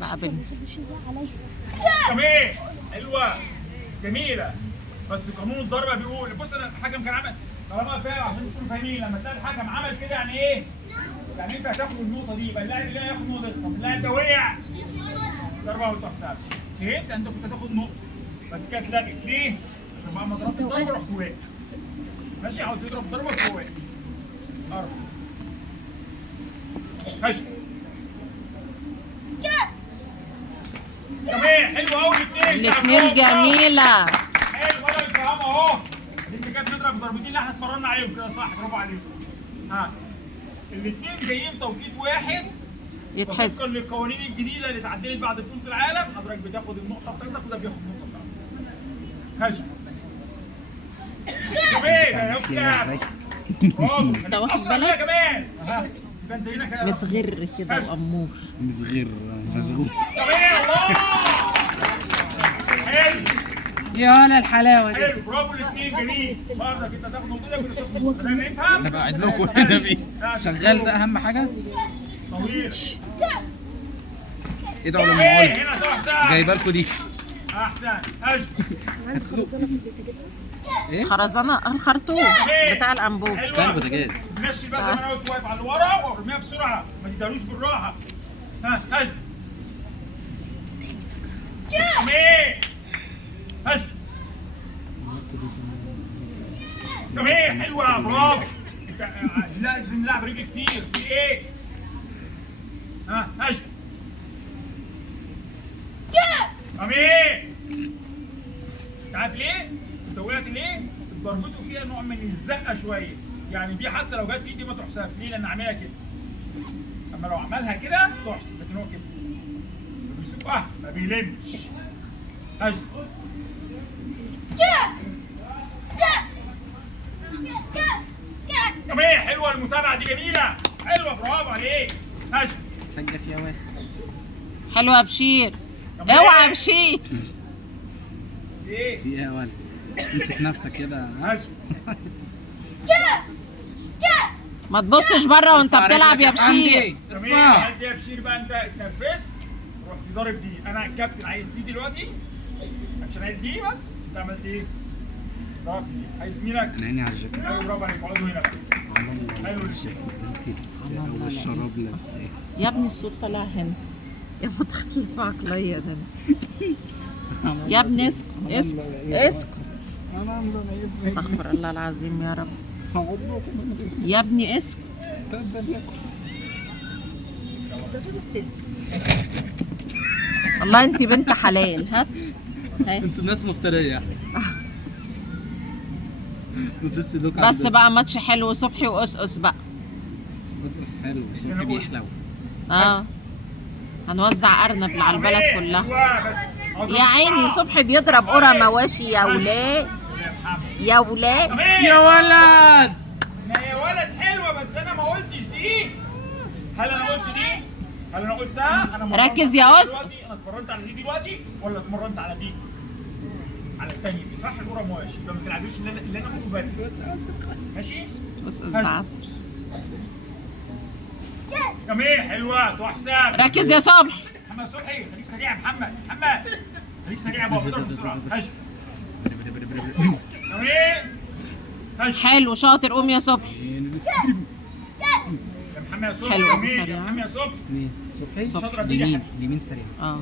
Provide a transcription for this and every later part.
بقى بن كمان حلوه جميله. بس قانون الضربه بيقول بص انا الحكم كان عمل طالما فيها عشان تكونوا فاهمين لما تلاقي الحكم عمل كده يعني ايه؟ يعني انت هتاخد النقطه دي يبقى اللاعب اللي هياخد نقطه. طب اللاعب ده وقع ضربه وتحسب. فهمت؟ انت كنت هتاخد نقطه بس كانت اتلغت ليه؟ عشان بعد ما ضربت الضربه رحت واقع. ماشي حاول تضرب ضربه وتروح واقع. قرب. ماشي. كمان حلو قوي الاثنين جميله. حلو ولا الكلام اهو. انت كده بتضرب الضربتين اللي احنا اتمرنا عليهم كده صح. برافو عليكم. ها الاثنين جايين توقيت واحد يتحسب طبقا للقوانين الجديده اللي اتعدلت بعد بطوله العالم. حضرتك بتاخد النقطه بتاعتك وده بياخد النقطه بتاعته. هاجم. كمان يا ازاي؟ برافو. انت واخد بالك؟ كمان ها يبقى انت هنا كده مصغر كده وامور مصغر مصغور. كمان الله. حلو يا ولا الحلاوه دي. حلو برافو الاثنين جميل. برضك انت تاخد نقطتك وانت تاخد نقطه. نفهم؟ انا قاعد لكم هنا بيه شغال، ده اهم حاجه. طويل. ادعوا لما اقول هنا تحسن. جايبه لكم دي. احسن. اجل. ايه؟ خرزانه الخرطوم بتاع الانبوب. بتاع البوتاجاز. مشي بقى زي ما انا قلت واقف على ورا وارميها بسرعه ما تداروش بالراحه. ها اجل. كمان اجل. كمان حلوه برافو. انت لازم نلعب رجل كتير في ايه؟ ها اجل. كمان انت عارف ليه؟ انت وقعت ليه؟ ضربته فيها نوع من الزقه شويه، يعني دي حتى لو جت في ايدي ما تحسب، ليه؟ لان عاملها كده. اما لو عملها كده تحسب، لكن هو كده. بيسيبها ما بيلمش. هجم. كمان حلوه المتابعه دي جميله، حلوه برافو عليك. هجم. سجل فيها واحد. حلوه يا بشير. اوعى يا بشير. ايه؟ فيها ولد. امسك نفسك كده. هجم. ما تبصش بره وانت بتلعب يا بشير. جميل. عملت ايه يا بشير بقى؟ انت اتنرفزت رحت ضارب دي. انا الكابتن عايز دي دلوقتي عشان عايز دي بس. انت عملت ايه؟ ضربت دي. عايز زميلك؟ انا عيني على الجاكيت. ايوه برافو عليك. اقعدوا هنا بقى. حلو الجاكيت. والشراب لابساه. يا ابني الصوت طالع هنا. يا متخلف عقليه ده. يا ابني اسكت اسكت اسكت. استغفر الله العظيم يا رب. يا ابني اسكت. والله انت بنت حلال. هات هاي. انتوا ناس مفتريه. مفيش سلوك بس عندنا. بقى ماتش حلو صبحي وقصقص بقى. بص حلو الصبح بيحلو. اه هنوزع ارنب على البلد كلها. ايوه بس. يا عيني صبحي بيضرب قرى مواشي يا ولاد يا ولاد. يا ولد. ما يا ولد حلوه بس انا ما قلتش دي. هل انا قلت دي؟ هل انا قلتها؟ انا مرنت ركز يا على أسقف. دلوقتي؟ انا اتمرنت على دي دلوقتي ولا اتمرنت على دي؟ على الثانيه دي صح. الكوره مواشي يبقى ما تلعبيش اللي انا بقوله بس. ماشي؟ قصقص ده عسل. جميل حلوه تحسب. ركز يا صبحي. محمد صبحي خليك سريع يا محمد. محمد خليك سريع يا بابا. اضرب بسرعه. هشم. جميل. هشم. حلو شاطر. قوم يا صبحي. يا محمد يا صبحي. حلو أوي جميل سريع. يا محمد يا صبحي. مين؟ صبحي؟ شاطرة دي. اليمين اليمين سريع. اه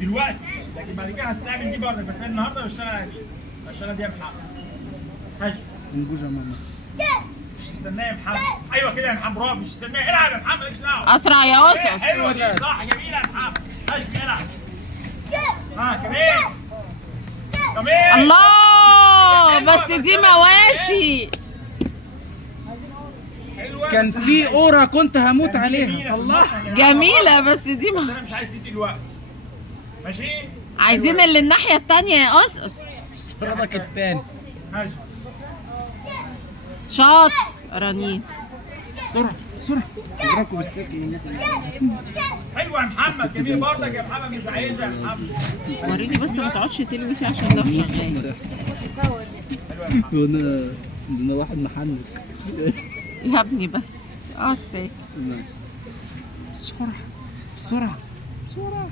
دلوقتي لكن بعد كده هستعمل دي برضه بس انا النهارده بشتغل على دي. هشتغل دي يا محمد. هشم. انجوجا ماما. مش تستناه يا محمد. ايوه كده يا محمد برافو. مش تستناه. العب يا محمد مالكش دعوه. اسرع يا قصقص. حلوه دي صح جميله يا محمد. هشم العب. ها كمان. كمان. الله بس دي مواشي. حلوه كان بس في اورا كنت هموت جميلة عليها. في الله. المطعم يا جماعة. جميلة بس دي بس انا مش عايز دي دلوقتي. ماشي؟ عايزين اللي الناحية التانية يا قصقص. صورتك التاني. ماشي. شاطر رنين. بسرعه بسرعه. اضربكم بالسكين. حلوه يا محمد. جميل برضك يا محمد. مش عايزها يا محمد. وريني بس ما تقعدش تلوي فيه عشان ده مش شغال. حلوه يا محمد. انا واحد محنك. يا ابني بس اقعد ساكت. نايس. بسرعة بسرعة بسرعة.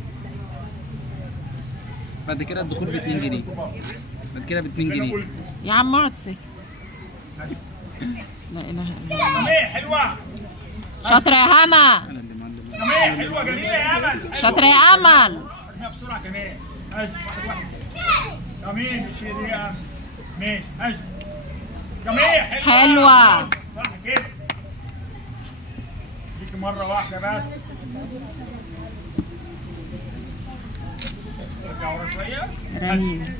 بعد كده الدخول ب 2 جنيه. بعد كده ب 2 جنيه. يا عم اقعد ساكت. لا اله الا الله. جميل حلوه. شاطرة يا هنا. انا اللي معلم. جميل حلوه جميله يا امل. شاطرة يا امل. ارميها بسرعه كمان. واحد واحد. جميل مش هي دي يا امل. ماشي اجل. جميل حلوة. صح كده. ديك مره واحده بس. ارجع ورا شويه. رنيم.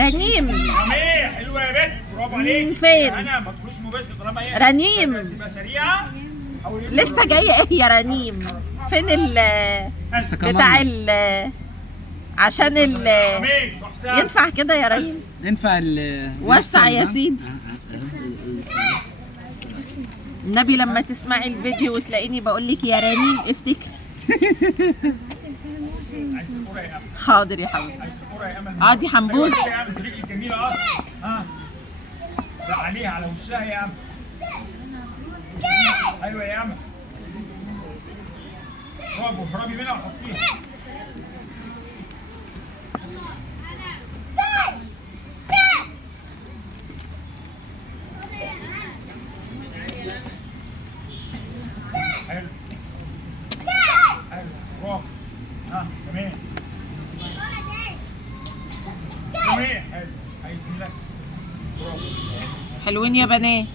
رنيم. جميل حلوه يا بنت برافو عليك. فين؟ انا ما تخش مباشر طالما هي رنيم. تبقى سريعه. لسه جاية ايه يا رنيم؟ فين لسه كمان بتاع نص. عشان جميل حسام. ينفع كده يا رنيم؟ ينفع وسع يا يحصل ده؟ سيدي. النبي لما تسمعي الفيديو وتلاقيني بقول لك يا رنيم افتكر. عايز الكوره يا امل. حاضر يا حبيبي. عايز الكوره يا امل. دي حنبوس. يا امل رجلي الجميله اصلا. ها لا عليها على وشها يا امل. ايوه يا امل. برافو اهربي منها وحطيها. حلو حلو برافو. ها كمان كمان حلو. عايز زميلك. برافو. حلوين يا بنات.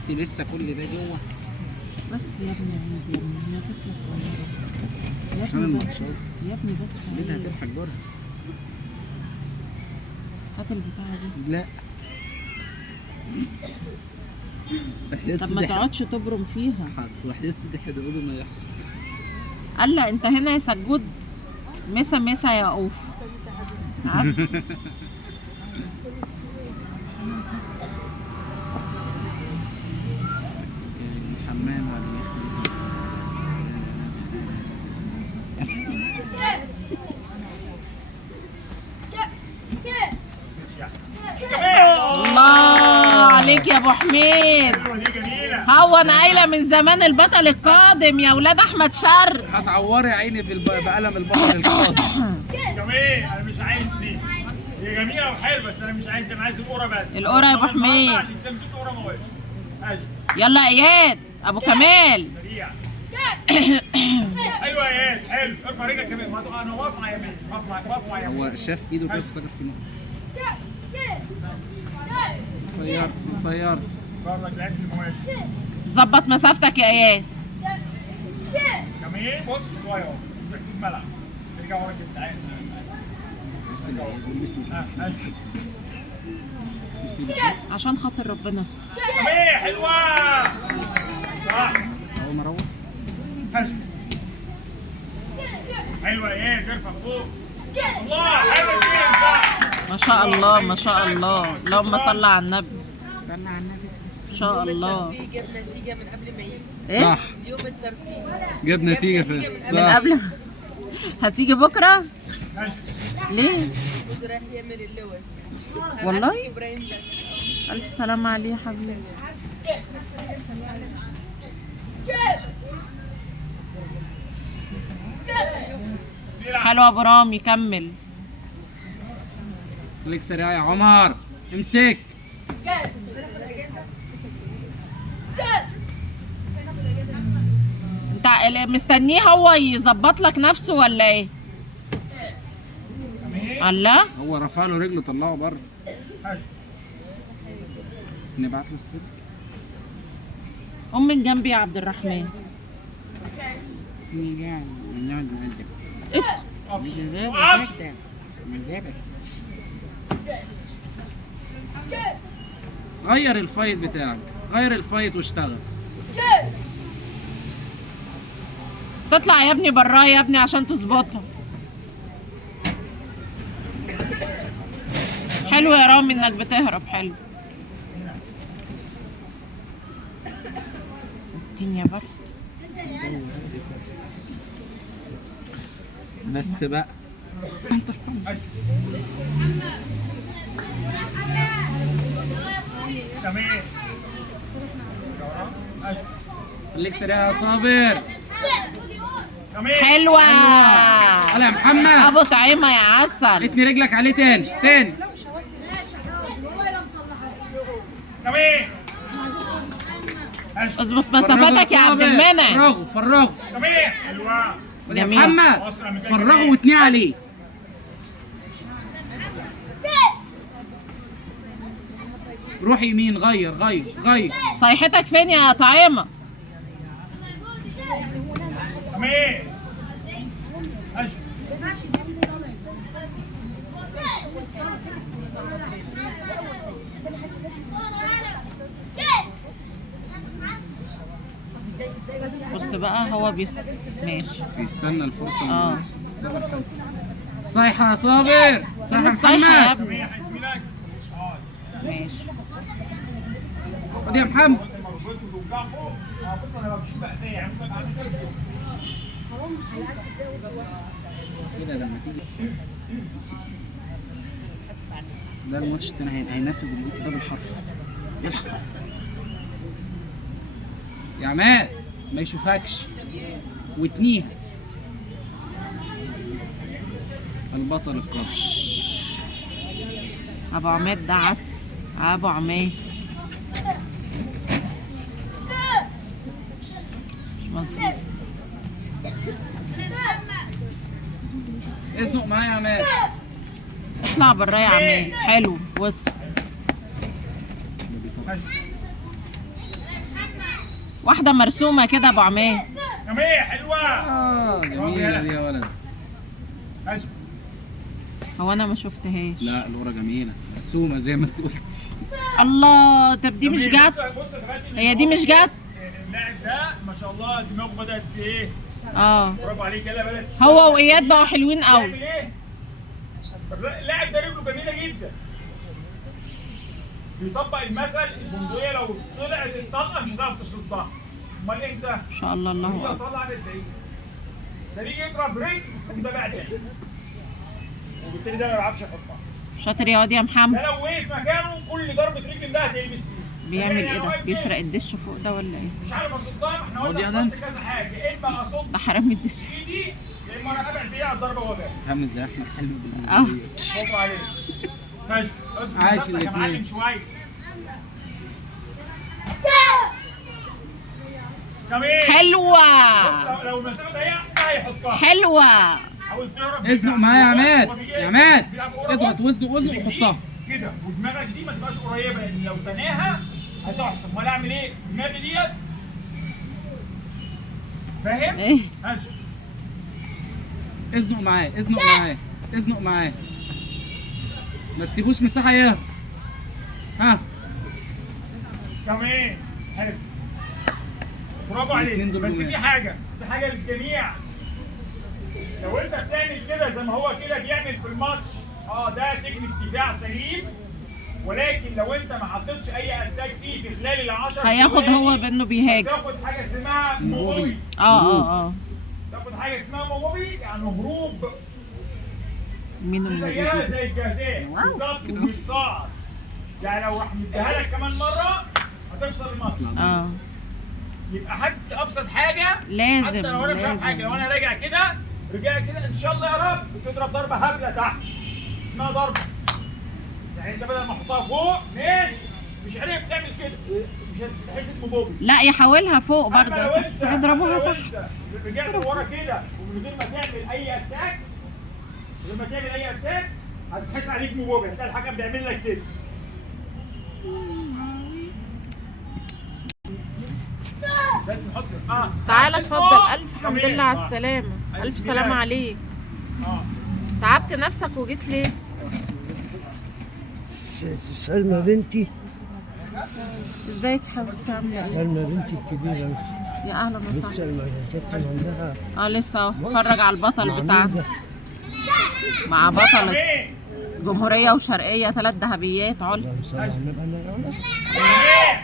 انت لسه كل ده جوه بس يا ابني عيب يا ابني، هي طفلة صغيرة. يا عشان ابني بس الماتشات. يا ابني بس بدها عيب. تلحق جارها. هات البتاعة دي. لا طب ما تقعدش تبرم فيها. وحدات سيدي حدود ما يحصل. قال لا انت هنا يا سجود. مسا مسا يا اوف. عس. الحمام ولا يخلص. الله عليك يا ابو حميد. حلوه دي جميله. هو انا قايله من زمان البطل القادم يا ولاد احمد شر. هتعوري عيني بقلم البحر القادم. جميل انا مش عايز دي. هي جميله وحلوه بس انا مش عايز. انا عايز القرى بس. القرى يا ابو حميد. الانسان مسك القرى ما وقفش. اجي يلا يا اياد ابو كمال. سريع. ايوه يا اياد حلو. ارفع رجلك كمان. ما انا واقف مع يمين. واقف مع يمين. هو شاف ايده كده افتكر في نقطة. قصير قصير. برضك لعبت المواشي. ظبط مسافتك يا اياد. جميل بص شويه اهو. تركيز ملعب. ارجع ورا كده تعالى. بس الجسم اجي. عشان خاطر ربنا سبحانه. جميل حلوه. صح. اهو مروح. اجي. حلوه يا اياد. ارفع فوق. الله حلوه دي صح. ما شاء الله ما شاء الله. اللهم صل على النبي. صلى على النبي. ما شاء الله. جاب نتيجة من قبل ما يجي. ايه؟ صح اليوم الترتيب جاب نتيجة في من قبل هتيجي بكره؟ اجي. ليه؟ جوز رايح يعمل اللوز. والله؟ هنعدي إبراهيم ده. الف سلامة عليه يا حبيبي. حلو ابو رامي كمل. خليك سريع يا عمر. امسك. انت مستنيه هو يظبط لك نفسه ولا ايه؟ الله. هو رفع له رجله طلعه بره. اجي. نبعت له السلك. قوم من جنبي يا عبد الرحمن. اسكت. غير الفايت بتاعك. غير الفايت واشتغل. تطلع يا ابني براه يا ابني عشان تظبطها. حلو يا رامي انك بتهرب. حلو. الدنيا برد. بس بقى تمام خليك سريع يا صابر. كمان. حلوة. يلا يا محمد. ابو طعيمة يا عسل. اتني رجلك عليه تاني تاني. كمان. اظبط مسافاتك يا عبد المنعم. فرغوا. كمان. حلوة. يا جميل. محمد فرغوا واتنيه عليه. روح يمين. غير. صيحتك فين يا طعيمة؟ كمان. بص بقى هو ماشي. بيستنى الفرصة. اه. صيحة يا صابر. صيحة الصيحة يا محمد. ابني. ماشي. خد يا محمد. كده لما تيجي ده الماتش التاني هينفذ البوت ده بالحرف. يلحق يا عماد ما يشوفكش واتنيها. البطل القرش ابو عماد ده عسل. ابو عماد مش مظبوط. ازنق معايا يا عماد. اطلع برا يا عماد. حلو. وصل. واحدة مرسومة كده ابو عماد. كمان. حلوة. جميلة دي يا ولد. هو انا ما شفتهاش. لا الورا جميلة مرسومة زي ما انت قلت. الله. طب دي مش جت؟ هي دي مش جت؟ اللاعب ده ما شاء الله دماغه بدأت ايه؟ برافو عليك. يلا بدأت. هو واياد بقوا حلوين يعمل قوي. ايه؟ اللاعب ده رجله جميلة جدا. بيطبق المثل البندقية لو طلعت الطلقة مش هتعرف تصدها. امال انت؟ ما شاء الله. الله هي اكبر. طالعة بالبعيد. ده بيجي يضرب رجل يقوم ده بعد تاني. وبالتالي ده ما بيعرفش يحطها. شاطر يا واد يا محمد. ده لو وقف مكانه كل ضربة رجل ده هتلبس فيه. بيعمل ايه ده؟ بيسرق الدش فوق ده ولا ايه؟ مش عارف اصدها. احنا قلنا اصد كذا حاجة. يا اما اصد ده حرامي الدش. ايدي يا اما انا ابعد بيها على الضربة وهو جاي. عامل زي احمد حلمي اه. برافو عليك. ماشي. عايش اصبر يا معلم الاتنين. شوية. كمان. حلوة. بص لو المسافة ضيقة ده هيحطها. حلوة. حاول تهرب. ازنق معايا يا عماد. يا عماد بيلعب ورا اضغط بص. وزنق وحطها. كده ودماغك دي ما تبقاش قريبة لان لو تناها هتحصل. امال اعمل ايه؟ دماغي ديت فاهم؟ ايه؟ همشي. ازنق معاه. ما تسيبوش مساحة اياه. ها كمان. حلو. برافو عليك. الاتنين دول بس جمال. في حاجة للجميع. لو انت بتعمل كده زي ما هو كده بيعمل في الماتش ده تكنيك دفاع سليم. ولكن لو انت ما حطيتش اي اتاك فيه في خلال ال10 هياخد هو بانه بيهاجم. تاخد حاجة اسمها موبي. تاخد حاجة اسمها موبي يعني هروب. مين زيها اللي زي الجزاء بالظبط وبيتصاعد. يعني لو راح مديها لك كمان مرة هتخسر الماتش. يبقى حتى ابسط حاجه لازم. حتى لو انا مش عارف حاجه. لو انا راجع كده ان شاء الله يا رب بتضرب ضربه هبله تحت اسمها ضربه. يعني انت بدل ما احطها فوق ماشي مش عارف تعمل كده مش هتحسب ببوبي. لا يحاولها فوق برضه. هيضربوها لو تحت. انت رجعت ورا كده ومن غير ما تعمل اي اتاك هتتحس عليك ببوبي. هتلاقي الحكم بيعمل لك كده. تعالى اتفضل. الف حمد لله على السلامة. الف سلامة عليك. تعبت نفسك وجيت ليه؟ سلمى بنتي. ازيك يا حبيبتي عاملة ايه؟ سلمى بنتي الكبيرة. يا اهلا وسهلا. سلمى كانت عندها لسه بتفرج على البطل بتاعنا مع بطلة جمهورية وشرقية 3 ذهبيات علا.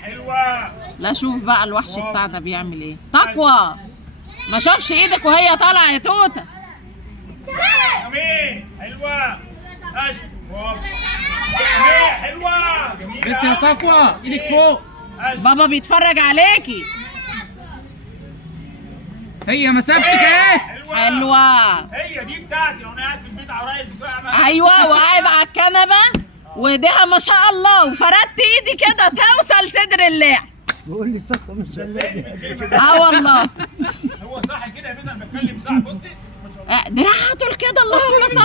حلوة. لا شوف بقى الوحش بتاعنا بيعمل ايه. تقوى ما شافش ايدك وهي طالعة يا توتة. كمان. حلوة. حلوة. بنت يا تقوى ايدك فوق. بابا بيتفرج عليكي. هي مسافتك ايه؟ حلوة. هي دي بتاعتي لو انا قاعد في البيت على رايك ايوه، وقاعد على الكنبة وايديها ما شاء الله، وفردت ايدي كده توصل صدر اللاعب. بقول لي طاقة من الثلاجة. اه والله. هو صح كده يا بنت، انا بتكلم صح. بصي ما شاء الله. دراعها طول كده، اللهم صل.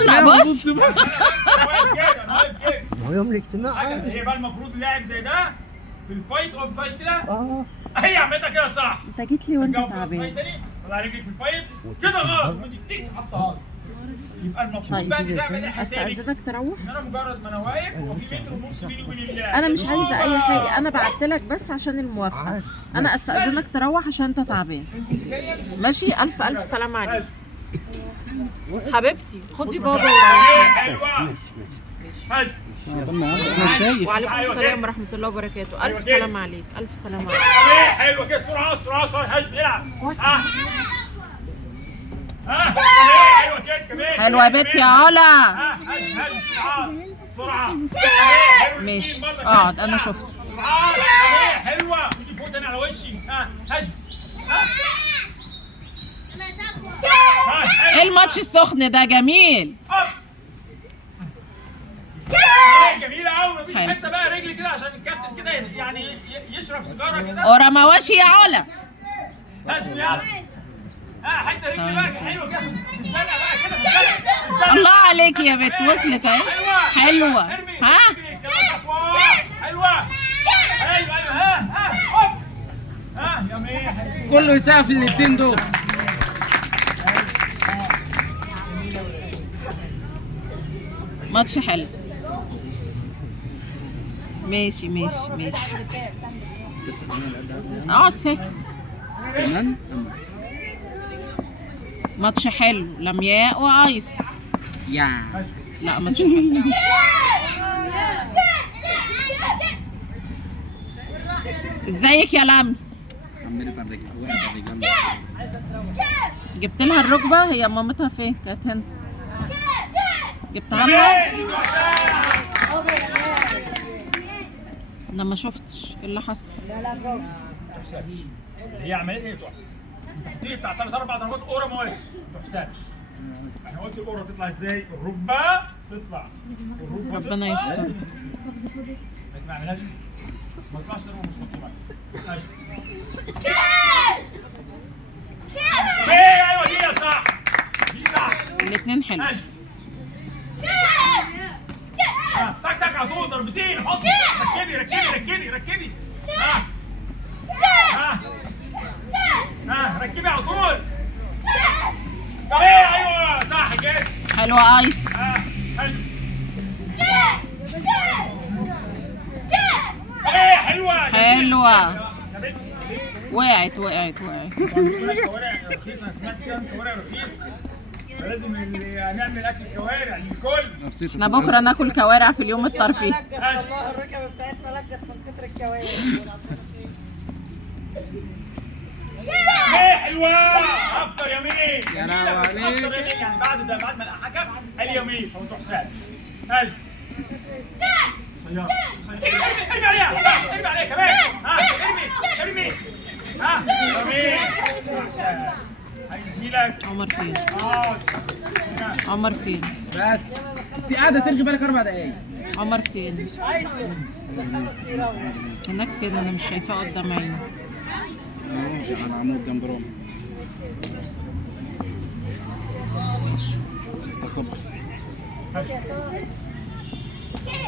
بص انا واقف كده، انا واقف كده. ما هو يوم الاجتماع عادي. هي بقى المفروض لاعب زي ده في الفايت اوف فايت كده. اه هي عملتها كده صح. انت جيت لي وانت رجعوا في تعبان. الفايت تاني، طلع رجلك في الفايت كده غلط، وانت تيك حطها. يبقى المفروض طيب، بقى تعمل الناحيه التاني. استاذنك تروح. ان انا مجرد ما انا واقف هو في متر ونص بيني وبين اللاعب. انا مش عايزه اي حاجه، انا بعت لك بس عشان الموافقه. عادي. انا استاذنك تروح عشان انت تعبان. ماشي، الف الف سلام عليك حبيبتي. خدي بابا وروحي. حلوه. ماشي. انا شايف. وعليكم السلام ورحمه الله وبركاته. الف سلام عليك، الف سلام عليك. حلوه كده، سرعه سرعه سرعه. هاجم العب. حلوه كده كمان. حلوه يا بنت يا علا. هاجم هاجم سرعه سرعه. ماشي، اقعد انا شفت. سرعه حلوه. تيجي فوق تاني على وشي. هاجم. ايه الماتش السخن ده؟ جميل. جميله قوي. مفيش حلو. حته بقى رجلي كده عشان الكابتن كده يعني يشرب سيجاره كده. ورا مواشي يا علا. هاجم يلا. حته رجلي بقى حلوه كده. الزنقه بقى كده في الزنقه. الله عليك يا بنت، وصلت اهي. حلوه. ها حلوه. ايوه ايوه. هوب. يا ميه. كله يسقف للاتنين دول. ماتش حلو. ماشي ماشي ماشي. اقعد ساكت. كمان ماتش حلو، لمياء وايس. يا لا ماتش حلو. ازيك يا لمي؟ عمال بالرجل وقع بالرجل. جبت لها الركبه، هي مامتها فين؟ كانت هنا. جبتها لها. انا ما شفتش ايه اللي حصل. تحسبش. هي عمليه هي تحسب. دي بتاع 3 4 ضربات قوره مواسم ما تحسبش. انا قلت القوره تطلع ازاي؟ الركبه تطلع. والركبه ربنا يستر. ما تعملهاش. ما تطلعش ضربه مستقيمه. ماشي. ايوه دي يا صح. دي صح. الاتنين حلو. ماشي. تك تك على طول ضربتين. حطي. ركبي ركبي ركبي ركبي. ركبي على طول. طب ايوه صح كده. حلوه ايس. ماشي. حلوه. حلوه. وقعت وقعت وقعت. كوارع رخيص. انا سمعت كده كوارع رخيص. لازم نعمل اكل كوارع للكل. احنا بكره ناكل كوارع في اليوم الترفيهي. والله الركبه بتاعتنا لجت من كتر الكوارع. حلوه. افطر يا مين. يا لهوي بس افطر عليك. يا مين يعني بعد ما الحكم قال يا مين فما تحسبش. هاجم. ارمي عليها صح. ارمي عليها كمان. ارمي. يا مين. عايز زميلك. عمر فين؟ اه. عمر فين؟ بس انت قاعده تلغي بالك 4 دقايق. عمر فين؟ هناك فين؟ انا مش شايفاه قدام عيني. على عمود جنب روما. استخبص.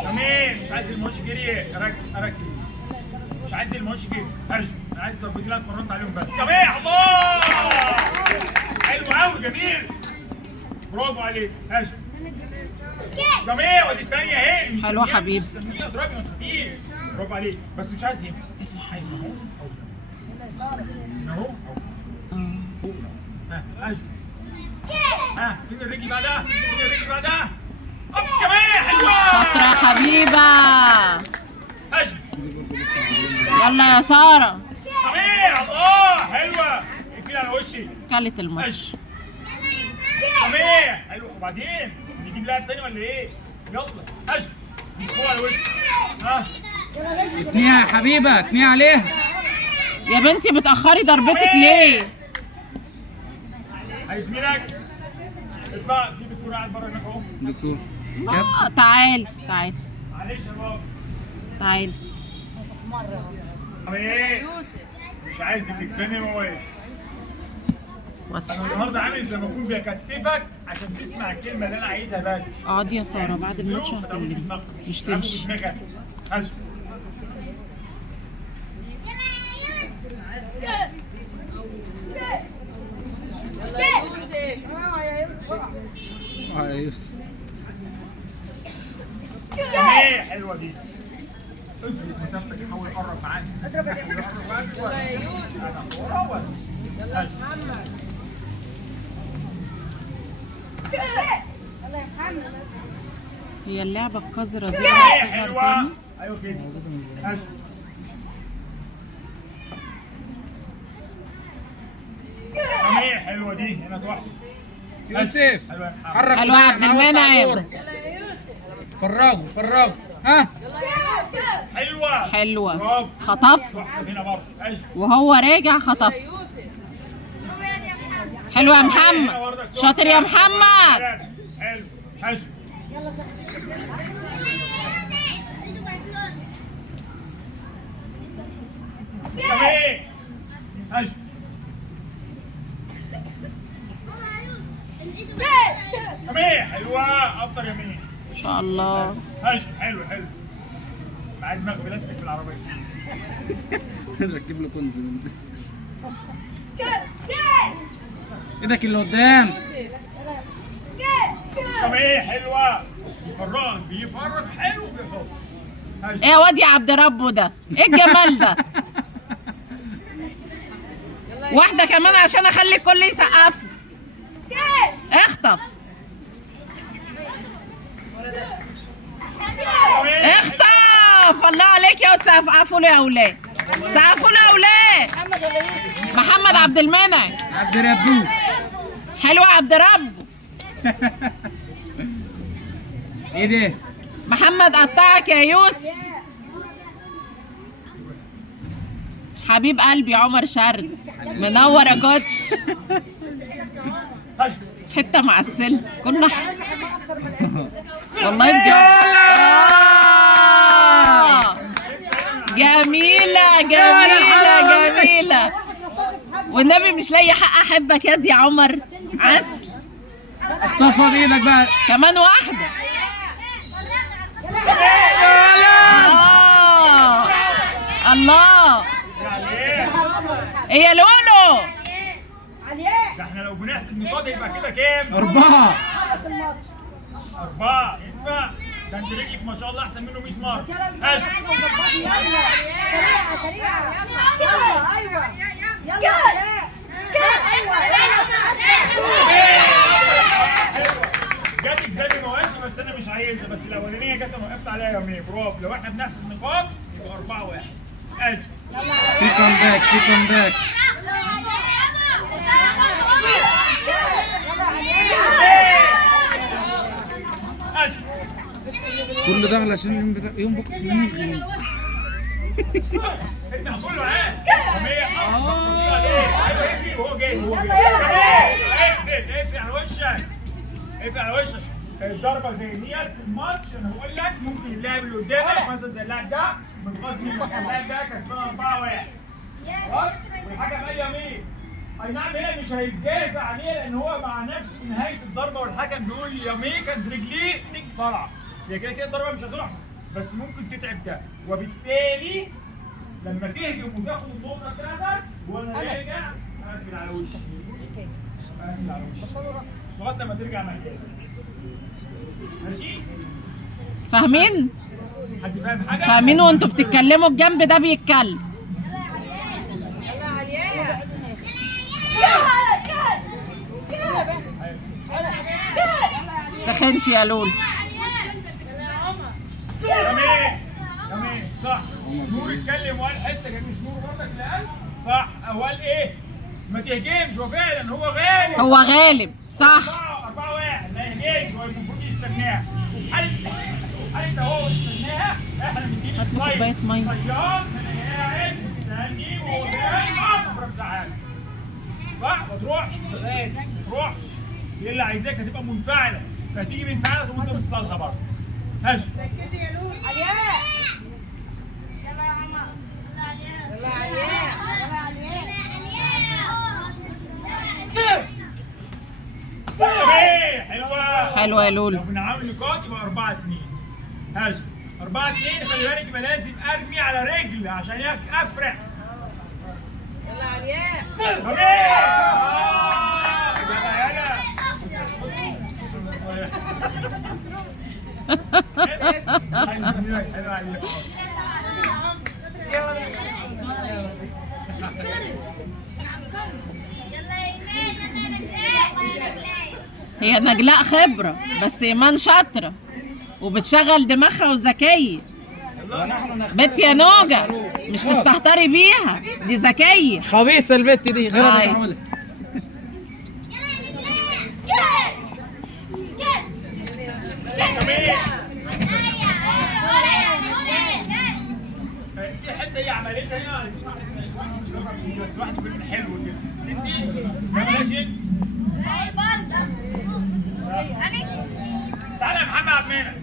جميل. مش عايز الموش جري. اركز. مش عايز الموش جري. ارجع. انا عايز ضربتين 3 مرات عليهم بس. جميل. الله. حلو قوي. جميل. برافو عليك. ارجع. جميل. ودي الثانيه اهي. حلوه حبيبي. اضربي ما تخافيش. برافو عليك. بس مش عايز هنا. عايز اهو اهو فوق. ارجع. فين الرجل بعدها؟ فين الرجل بعدها؟ كمان. حلوه. شاطره يا حبيبه. ارجع. يلا يا ساره. جميل. الله. حلوه. اقفلي على وشي. كلت الماتش. جميل. حلو. وبعدين نجيب لاعب تاني ولا ايه؟ يلا. ارجع. فوق على وشي. اتنيها يا حبيبه، اتنيها عليها. يا بنتي بتأخري ضربتك ليه؟ عايز مينك؟ اطلع في دكتور قاعد بره هناك اهو. دكتور تعال تعال معلش يا بابا. تعال. ايه؟ مش عايز تتكلم هو ايه؟ بس انا النهارده عامل زي ما اكون بكتفك عشان تسمع الكلمه اللي انا عايزها بس. اقعد يا ساره بعد الماتش هكلمك مش تمشي. حسب. يا يوسف ايه حلوه دي. اثبت مسافتك حاول يقرب معاه. يا يوسف. هي اللعبه القذره دي ايه هتظهر حلوه. تاني. ايوه كده. ايه حلوه دي هنا تحسن. يوسف حرك حلوة يا عبد المنعم. فرغوا ها حلوه. حلوه برافو. خطف واحسب هنا برضه. وهو راجع خطف. حلو يا محمد شاطر يا محمد. حلو حلو. ايه حلو. ايه حلوه. افطر يمين ان شاء الله. حلو. معاه دماغ بلاستيك في العربيه. ركب له كنز من ده. ايدك اللي قدام. ايه حلوه. بيفرغ حلو بيحط. ايه يا واد يا عبد ربه ده ايه الجمال ده. واحده كمان عشان اخلي الكل يسقف لي. اخطف اخطف. الله عليك يا واد. سقفوا له يا اولاد. سقفوا له يا اولاد. محمد عبد المنعم. عبد ربه. حلو يا عبد ربه. ايه ده؟ محمد قطعك يا يوسف. حبيب قلبي عمر شرد منور يا كوتش. حته معسله كنا والله بجد. جميله والنبي مش لاقي حق احبك يا دي عمر. عسل. اخطفها بايدك بقى. كمان واحده. الله. ايه يا لولو. ده احنا لو بنحسب نقاط يبقى كده كام؟ 4. 4 ينفع؟ ده انت رجلك ما شاء الله احسن منه 100 مره. جاتك زي المواشي بس انا مش عايزها. بس الاولانيه جت انا وقفت عليها يومين. برافو. لو احنا بنحسب نقاط يبقى 4-1. في كومباك. كل ده علشان يوم بكره الغني. انت هتقول له ايه؟ ايوه وهو جاي. اقفل على وشك. الضربه زي ديت في الماتش انا بقول لك ممكن اللاعب اللي قدامك مثلا زي اللاعب ده متغاظ منك. اللاعب ده كسبان 4-1. خلاص؟ والحكم قال يمين. اي نعم هنا مش هيتجازى عليه لان هو مع نفس نهايه الضربه والحكم بيقول يمين كانت رجليه تيجي طالعه. هي كده الضربه مش هتحصل بس ممكن تتعب ده. وبالتالي لما تهجم وتاخد النقطه بتاعتك وانا راجع اقفل على وشي. لغايه لما ترجع مكانك. ماشي؟ فاهمين؟ حد فاهم حاجه؟ فاهمين وانتوا بتتكلموا الجنب ده بيتكلم. سخنتي يا لول. جميل صح. نور اتكلم وقال حته جميل. مش نور برضك اللي قال صح. او قال ايه؟ ما تهجمش. هو فعلا هو غالب. صح. 4-1 ما يهجمش. هو المفروض يستناها. وفي حاله هو يستناها احنا بنديله سلايد صياد من قاعد مستني وهو جاي. تعالى صح؟ ما تروحش ما تروحش. هي اللي عايزاك هتبقى منفعله، فتيجي منفعله تقوم انت مصطادها برضه. هش. ركزي يا لولو. علياء. يلا يا عمر. يلا علياء. يلا علياء. ايه حلوه. حلوه يا لولو. لو بنعمل نقاط يبقى 4-2. هش. 4-2 خلي بالك يبقى لازم ارمي على رجل عشان افرح. يلا علياء. هي نجلاء خبرة بس إيمان شاطرة وبتشغل دماغها وذكية. بنت يا نوجة مش تستهتري بيها، دي ذكية. خبيثه البت دي غير هاي. معموله. في حته هي عملتها هنا عايزين بس واحد يكون حلو كده. انت ما بلاش تعالى يا محمد عبد المنعم.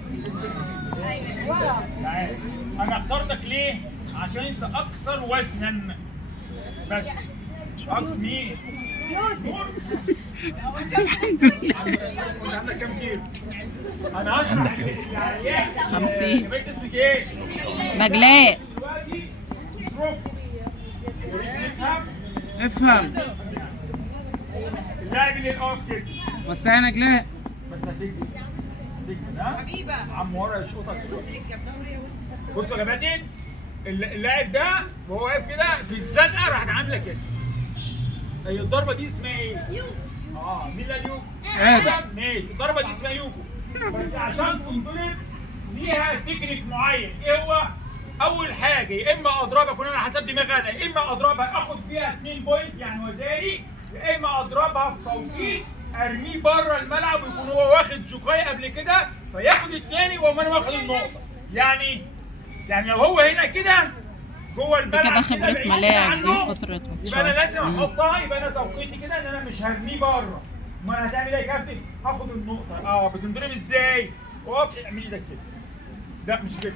تعالى. انا اخترتك ليه؟ عشان انت اكثر وزنا. بس اكثر مين؟ نور. عندك كام كيلو؟ انا هشرح لك. 50. بنت اسمك ايه؟ نجلاء. دلوقتي اشرف. افهم. اللاعب اللي يقف كده. بس انا نجلاء. بس هتجري ها؟ حبيبه عم ورا يشوطك. بصوا يا جماعه اللاعب ده وهو واقف كده في الزنقه راحت عامله كده. هي الضربه دي اسمها ايه؟ يوكو. مين اللي اليوكو؟ ادم. ماشي الضربه دي اسمها يوكو. بس عشان تنضرب ليها تكنيك معين. ايه هو؟ اول حاجه يا اما اضربها اكون انا حسب دماغي انا، يا اما اضربها اخد فيها 2 بوينت يعني وزاري، يا اما اضربها في توقيت ارميه بره الملعب ويكون هو واخد جوكاي قبل كده فياخد الثاني واقوم انا واخد النقطه. يعني لو هو هنا كده جوه الملعب كده خبرة ملاعب دي خطرتهم. يبقى انا لازم احطها، يبقى انا توقيتي كده ان انا مش هرميه بره. امال هتعمل ايه يا كابتن؟ هاخد النقطه. بتنضرب ازاي؟ اقف اعمل ايدك كده. لا مش كده.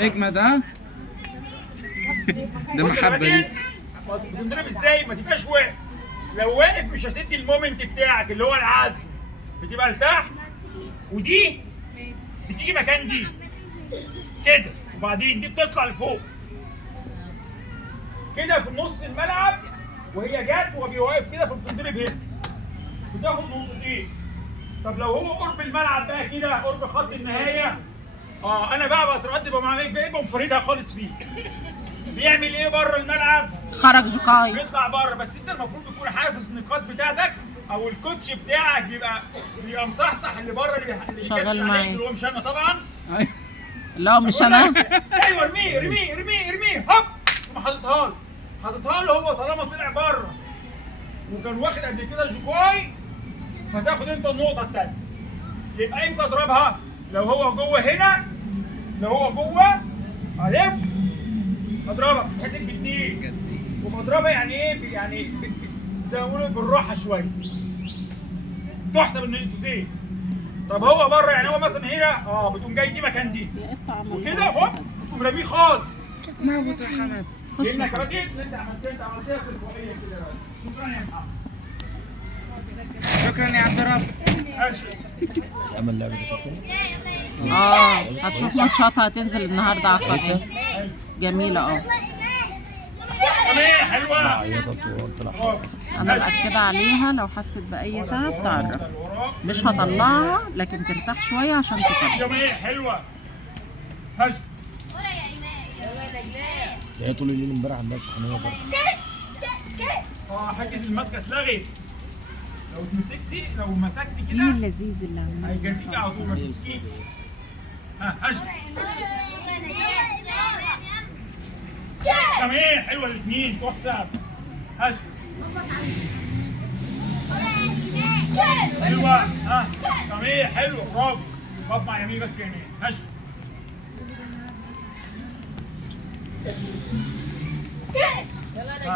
اجمد ها. ده محبه دي. بتنضرب ازاي؟ ما تبقاش واقف. لو واقف مش هتدي المومنت بتاعك اللي هو العزم، بتبقى لتحت ودي بتيجي مكان دي كده، وبعدين دي بتطلع لفوق كده في نص الملعب، وهي جت وهو واقف كده فبتنضرب هنا بتاخد نقطتين. طب لو هو قرب الملعب بقى كده قرب خط النهايه انا بقى بتردد ومعاه جايبه مفردها خالص فيه. بيعمل ايه بره الملعب؟ خرج جوكاي. بيطلع بره. بس انت المفروض تكون حافظ النقاط بتاعتك او الكوتش بتاعك بيبقى مصحصح اللي بره اللي شغال معايا. اللي هو مش انا طبعا. لا مش انا. ايوه ارميه هوب حاططها له هو طالما طلع بره وكان واخد قبل كده جوكاي فتاخد انت النقطه الثانيه. يبقى امتى اضربها؟ لو هو جوه هنا، لو هو جوه الف اضربها بتحسب باثنين. وبضربها يعني ايه؟ يعني زي ما بيقولوا بالراحه شويه تحسب النقطتين. طب هو بره يعني هو مثلا هنا بتقوم جاي دي مكان دي وكده هوب تقوم راميه خالص. موت يا حماد. لان كمان اللي انت عملتها تلقائيه كده. شكرا يا محمد. شكرا يا عبد الرب. تعمل لعبة كده. هتشوف ماتشاتها هتنزل النهارده على القناه. جميله. حلوه. عيطت وطلع. انا مأكدة عليها لو حست باي تعب تعرف. مش هطلعها لكن ترتاح شويه عشان تكمل. حلوه. هش. هي طول الليل امبارح عندها سخونيه برضه. حاجه الماسكه اتلغت. لو مسكتي مين كده اللذيذ اللي عمال هيجازيكي على طول ما تمسكيه. هش. تمام حلوه الاثنين تحسب. هش. حلوه. تمام حلو برافو. اقف مع يمين بس يمين. هش.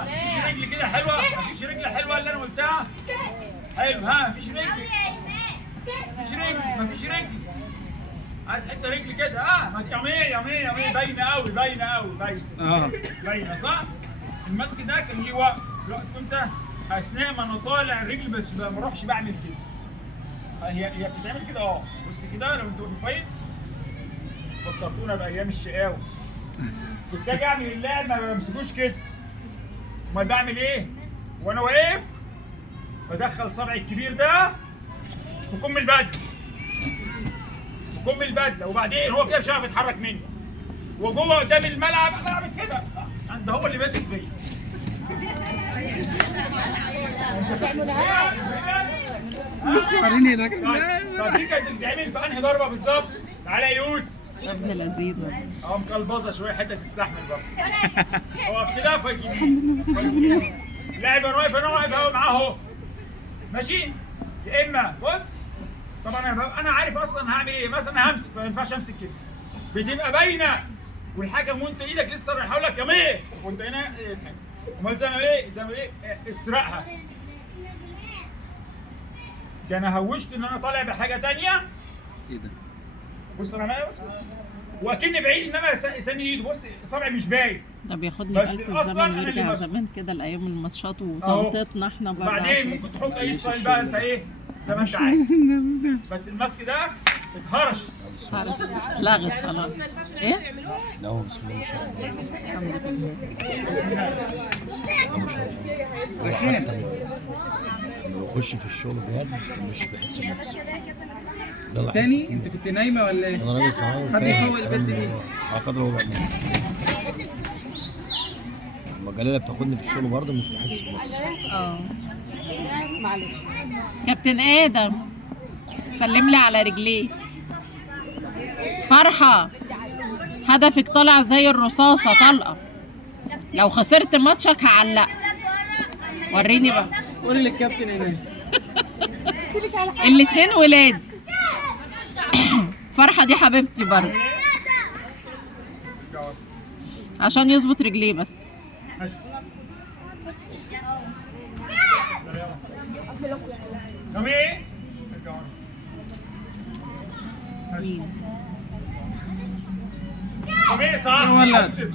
مفيش رجل كده حلوه؟ مفيش رجل حلوه اللي انا قلتها؟ حلو. ها مفيش رجل؟ مفيش رجل؟ مفيش رجل؟ عايز حته رجل كده. يومين باينه قوي باينه صح؟ المسك ده كان ليه وقت كنت اثناء ما انا طالع الرجل بس ما بروحش بعمل كده. هي بتتعمل كده. بص كده لو انتوا في فايت فكرتونا بايام الشقاوه. كنت اجي اعمل اللاعب ما بمسكوش كده. امال بعمل ايه؟ وانا واقف بدخل صبعي الكبير ده في كم البدله وبعدين هو كده مش عارف يتحرك مني. وجوه قدام الملعب انا بعمل كده. ده هو اللي ماسك فيا. بص وريني هناك. طب دي كانت بتتعمل في انهي ضربه بالظبط؟ تعالى يا يوسف. يا ابن لذيذ. مقلبظه شويه حته تستحمل برضه. اقف كده فايت يمين. لاعب انا واقف اهو معاه اهو. ماشي؟ يا اما بص طبعا انا عارف اصلا هعمل ايه. مثلا همسك ما ينفعش امسك كده. بتبقى باينه والحكم وانت ايدك لسه رايح يقول لك يا ميه وانت هنا اضحك. امال زي ما ايه؟ اسرقها. ده انا هوشت ان انا طالع بحاجه ثانيه. ايه ده؟ بص انا بس واكني بعيد ان انا سامي ايده. بص صابعي مش باين. ده بياخدني بس بآلة أصلاً الزمن أنا اللي يرجع ماسكه. زمان كده لايام الماتشات وتنطيطنا احنا بقى. بعدين ممكن تحط اي ستايل بقى انت ايه زي ما انت عايز. بس الماسك ده اتهرش. اتلغت خلاص. ايه؟ لا هو بسم الله ما شاء الله. الحمد لله. لا ما شاء الله. هو حتى لما بخش في الشغل بجد مش بحس بنفسي. ده اللي تاني حسيت انت فيه. كنت نايمه ولا ايه؟ انا راجل صناعي حد فاهم يفوق الكلام البنت ده دي. على قدر هو بيعمله. لما جلالة بتاخدني في الشغل برضه مش بحس بنفسي. معلش. كابتن ادم سلم لي على رجليه. فرحه هدفك طالع زي الرصاصه طلقه. لو خسرت ماتشك هعلق. وريني بقى. قولي للكابتن هناك. الاتنين ولادي. فرحه دي حبيبتي برضه عشان يظبط رجليه بس. طب ايه؟ طب ايه صح؟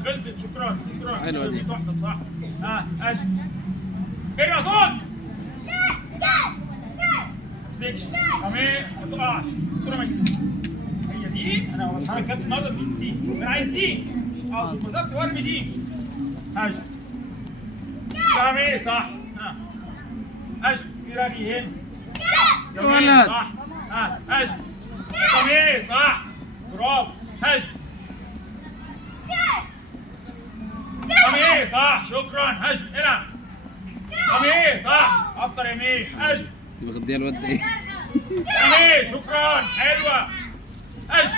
خلصت شكرا. حلوة دي. تحسب صح. اجي. ارجع طول. امسكش. طب ايه؟ ما تقعش. الكورة ما يسيبش. هي دي انا بتحرك كابتن النهارده دي. انا عايز دي. بالظبط وارمي دي. اجي. طب ايه صح؟ اجي. في رمي هنا. ولد. صح. اجي. طب ايه صح؟ برافو. اجي. طب ايه صح؟ شكرا. هجم. العب. طب ايه صح؟ افطر يمين. هجم. انت مغديه الواد ده ايه؟ طب ايه شكرا. حلوه. هجم.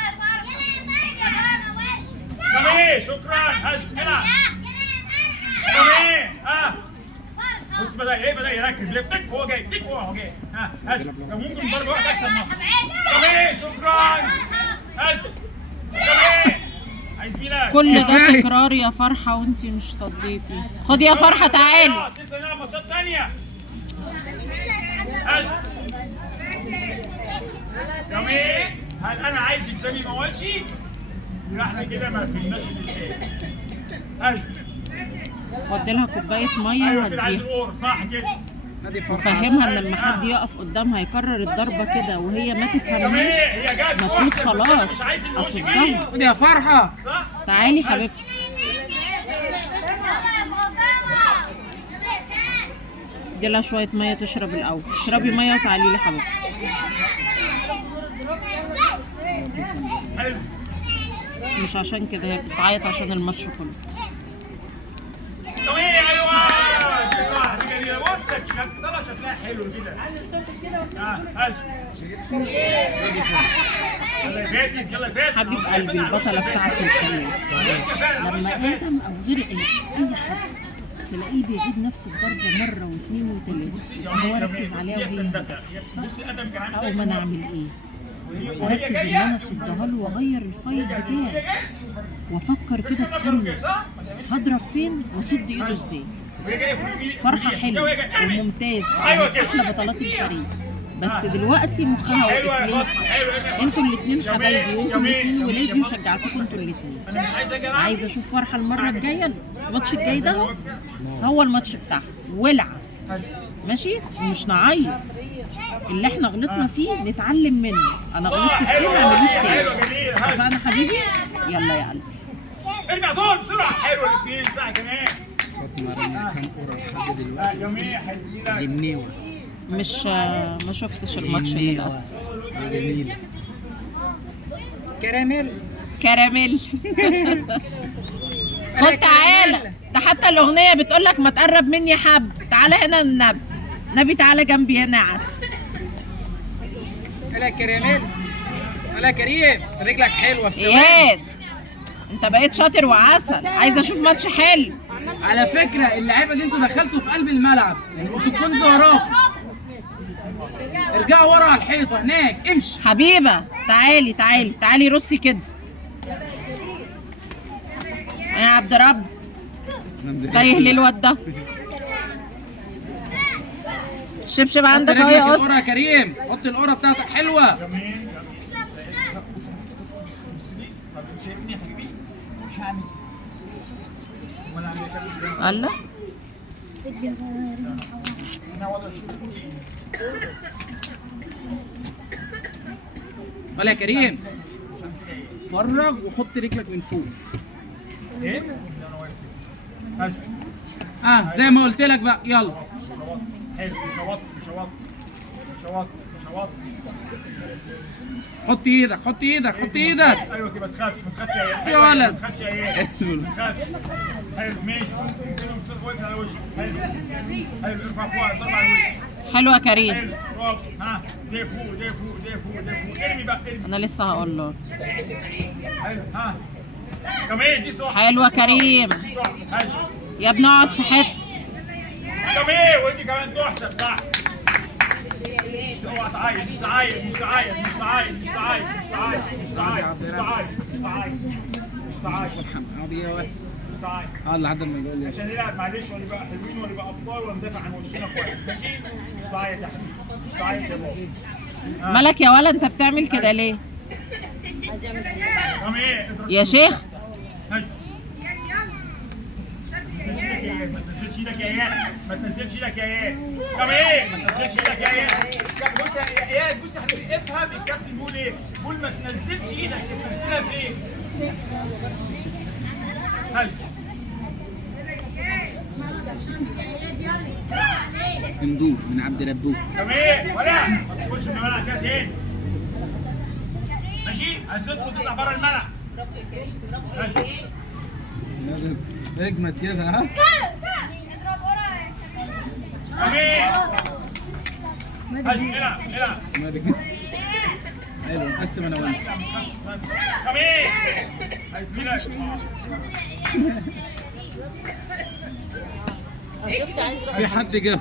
طب ايه شكرا. هجم. العب. طب ايه بص بدأ يركز. ليه هو جاي. هو جاي. هجم. لو ممكن ضربه واحده اكسب ماتش. طب ايه شكرا. هجم. طب ايه عايز ميلاد. كل ده تكرار يا فرحه وانتي مش صديتي. خدي يا فرحه تعالي. لسه نلعب ماتشات ثانيه. هجم. يوم ايه؟ هل انا عايزك سامي ما قالش؟ يبقى احنا كده ما فهمناش الاثنين. هجم. ودي لها كوبايه ميه ايوه كده عايز وهديها القور صح كده. وفهمها ان لما حد يقف قدامها يكرر الضربه كده وهي ما يوم تفهمهاش. ايه؟ هي جت المفروض واحدة، خلاص مش عايز الوش اصدها. يجي. خد يا فرحه. صح؟ تعالي حبيبتي. ادي لها شويه ميه تشرب الاول. اشربي ميه وتعالي لي حبيبتي. حلو. مش عشان كده هي بتعيط عشان الماتش كله. يوم ايه؟ ايوه صح كده. بص طلع شكلها حلو كده. هجم. يلا فاتك. حبيب قلبي البطله بتاعتي الحلوه. لما ادم او غير اي حد تلاقيه بيعيد نفس الضربه مره واثنين وثلاثه هو ركز عليها وهي او ما انا اعمل ايه؟ اركز ان انا اصدها له واغير الفايت بتاعي وافكر كده في ثانيه هضرب فين واصد ايده ازاي. وهي جايه في اليمين. فرحه وهي حلوه جايه ارمي. وممتاز، أيوة كده. احلى بطلات الفريق. بس دلوقتي مخها حلوه واقف يا ليه؟ فاطمه، حلوه ارمي. انتوا الاثنين حبايبي، وانتوا الاثنين ولادي، يا فاطمة. وشجعتكم انتوا الاثنين. انا مش عايز اجي العب. عايزه اشوف فرحه المره الجايه. الماتش الجاي ده هو الماتش بتاعها، ولع ماشي، ومش نعيط. اللي احنا غلطنا فيه نتعلم منه. انا غلطت في ايه ما اعملوش حلوه تاني. جميله. اتفقنا حبيبي؟ يلا يا قلبي. ارمي على طول بسرعه. حلوه الاثنين ساعه كمان. فاطمه رمى كام كوره لحد دلوقتي بس جميع زميلك. جنيوه مش ما شفتش الماتش للاسف. جميله. كراميل كراميل. خد تعالى، ده حتى الاغنيه بتقول لك ما تقرب مني حب. تعالى هنا النبي، نبي تعالى جنبي يا نعس. يلا كراميل، يلا كريم، رجلك حلوه في ثواني. اياد انت بقيت شاطر وعسل، عايزه اشوف ماتش حلو. على فكره اللعيبه دي انتوا دخلتوا في قلب الملعب، يعني كنتوا تكونوا وراكم. ارجعوا ورا على الحيطه هناك، امشي. حبيبه تعالي تعالي تعالي رصي كده يا عبد رب. تايه ليه الواد ده؟ الشبشب عندك اهو يا القرة يا كريم، حط القرة بتاعتك حلوة. جميل. طب انت شايفني يا حبيبي؟ مش هعمل. امال اعمل ايه كده؟ الله انا وضع الشغل. يلا يا كريم، فرغ وحط رجلك من فوق. ايه؟ انا واقف كده. زي ما قلت لك بقى، يلا. حلو. مش هوطي مش هوطي مش هوطي مش هوطي. حط ايدك حط ايدك حط ايدك. ايوه كده، ما تخافش ما تخافش يا يا ولد. ما تخافش يا ما تخافش. حلو ماشي. كده بتصير وجه على وشك. حلو حلو. ارفع فوق ضرب على وشك. حلو يا كريم. حلو برافو. ها ده فوق ده فوق ده فوق ده فوق. ارمي بقى ارمي. انا لسه هقول له. حلو. ها كمان دي صح. حلو يا كريم. حلو. يا ابني اقعد في حته. كمان ودي كمان تحسب صح. مش اوعى تعايد مش تعايد مش تعايد مش تعايد مش تعايد مش تعايد مش تعايد مش تعايد مش تعايد مش تعايد مش تعايد. لحد ما يقول لي عشان نلعب معلش، ولا بقى حلوين ولا بقى ابطال ولا ندافع عن وشنا كويس. ماشي. مش تعايد يا حبيبي مش تعايد يا بابا. مالك يا ولا انت بتعمل كده ليه؟ كمان يا شيخ ماشي. ما تنزلش ايدك يا اياد. ما تنزلش ايدك يا اياد. كمان ما تنزلش ايدك يا اياد. بص يا اياد، بص يا حبيبي، افهم الكابتن بيقول ايه. بيقول ما تنزلش ايدك، تنزلها فين؟ ماشي. ممدوح من عبد ربوك. كمان ولا ما تخش في الملعب كده تاني. ماشي. عايز تدخل تطلع بره الملعب. ماشي. لازم اجمد كده. ها اضرب ورا. كمان ماشي. العب العب. حلو، نقسم انا وانت. كمان عايز ميلك. في حد جه.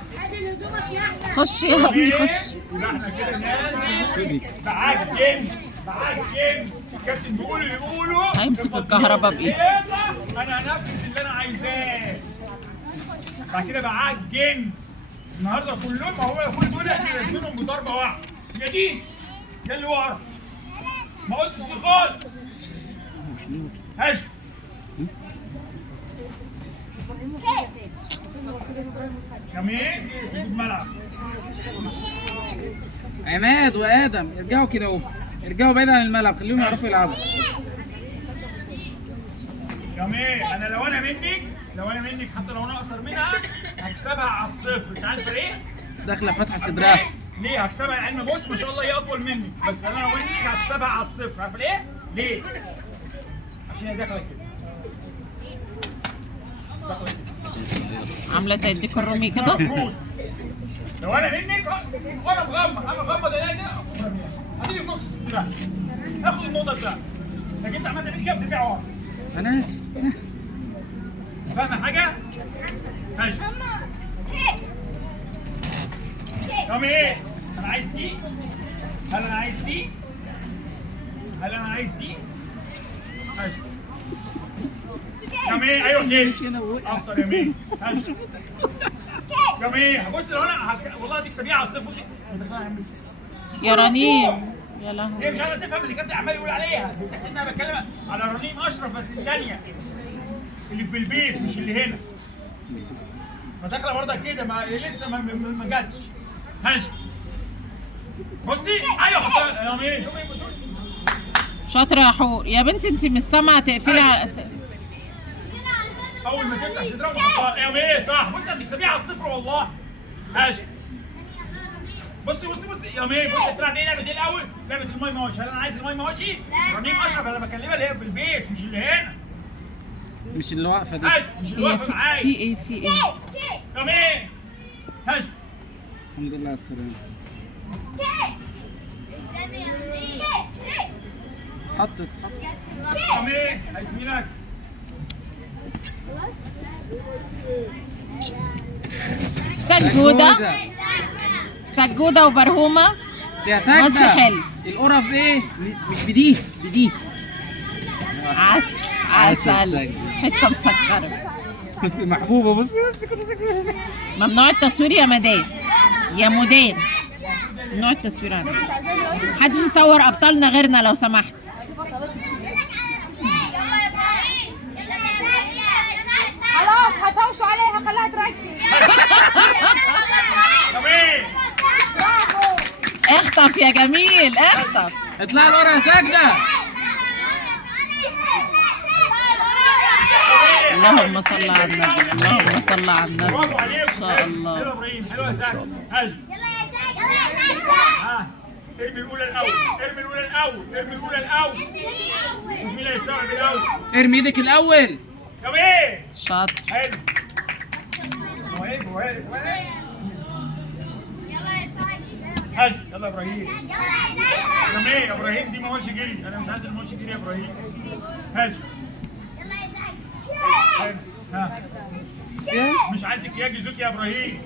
خش يا ابني خش. احنا كده نازل بعجن بعجن. الكابتن بيقول اللي يقوله. هيمسك الكهرباء بايه؟ انا هنفذ اللي انا عايزاه. بعد كده بعجن. النهارده كلهم هو كل دول احنا لازمينهم بضربه واحده. يا دي يا اللي ورا. ما قلتش دي خالص. هشم. كمان في الملعب. عماد وادم ارجعوا كده اهو، ارجعوا بعيد عن الملعب، خليهم يعرفوا يلعبوا. كمان انا لو انا منك حتى لو انا اقصر منها هكسبها على الصفر. انت عارف ليه؟ داخله فاتحه صدرها. ليه هكسبها؟ لان بص ما شاء الله هي اطول مني، بس انا لو منك هكسبها على الصفر. عارف ليه؟ ليه؟ عشان هي داخله كده. عامله زي الديك الرومي كده. لو انا منك وانا مغمض عينيا كده هتيجي في نص الصدر اخد النقطه بتاعتك. لكن انت عملت منك كده بترجع ورا. انا اسف. فاهم حاجه؟ ماشي. طب ايه؟ انا عايز دي. هل انا عايز دي؟ هل انا عايز دي؟ ماشي. جميل ايوه كده مش هنا وقع. افطر يا مين جميل. بص لو انا والله هتكسبيها على الصيف. بصي يا رنيم يا لهوي. هي مش عايزه تفهم اللي كابتن عمال يقول عليها، بتحس ان انا بتكلم على رنيم اشرف بس الثانيه اللي في البيس مش اللي هنا. فداخله برضه كده لسه ما جاتش. هاش بصي ايوه خلاص يا مين. شاطره يا حور يا بنتي، انت مش سامعه تقفلي على اول ما تفتح صدرها وتحطها يا مين صح. بصي هتكسبيها على الصفر والله. هاش بصي يا مين. بصي بتلعب ايه؟ لعبه ايه الاول؟ لعبه الماي ماوتشي. هل انا عايز الماي ماوتشي؟ رنيم اشرف انا بكلمها اللي هي في البيس مش اللي هنا. مش اللي واقفه دي. هاش مش اللي هي واقفه معايا. في ايه في ايه؟ يا مين هاش. الحمد لله على السلامه. حطت يا مين عايز مينك. سجوده سجوده وبرهومه. يا ساجدة. ماتش حلو. القرف ايه؟ مش بدي بدي. عسل حته مسكره. بص محبوبه. بص كده ساكته. ممنوع التصوير يا مدام يا مدام. ممنوع التصوير عندنا. محدش يصور ابطالنا غيرنا لو سمحت. خلاص هتوشوا عليها خليها تركز. يا مين اخطف يا جميل اخطف. اطلع لورا يا ساجدة. اللهم صل على النبي اللهم صل على النبي. برافو عليكم. ان شاء الله. حلو يا ابراهيم. حلو يا سعد. هاج ها ارمي الاولى الاول. ارمي الاولى الاول. ارمي الاولى الاول. مين اللي هيستوعب الاول؟ ارمي ايدك الاول. يا مين شاطر. حلو. واقف. هاج يلا يا ابراهيم. يا مين يا ابراهيم دي ما هوش جري. انا مش عايز الموش جري يا ابراهيم. هاج حلو. ها مش عايزك يا جيزوك يا ابراهيم.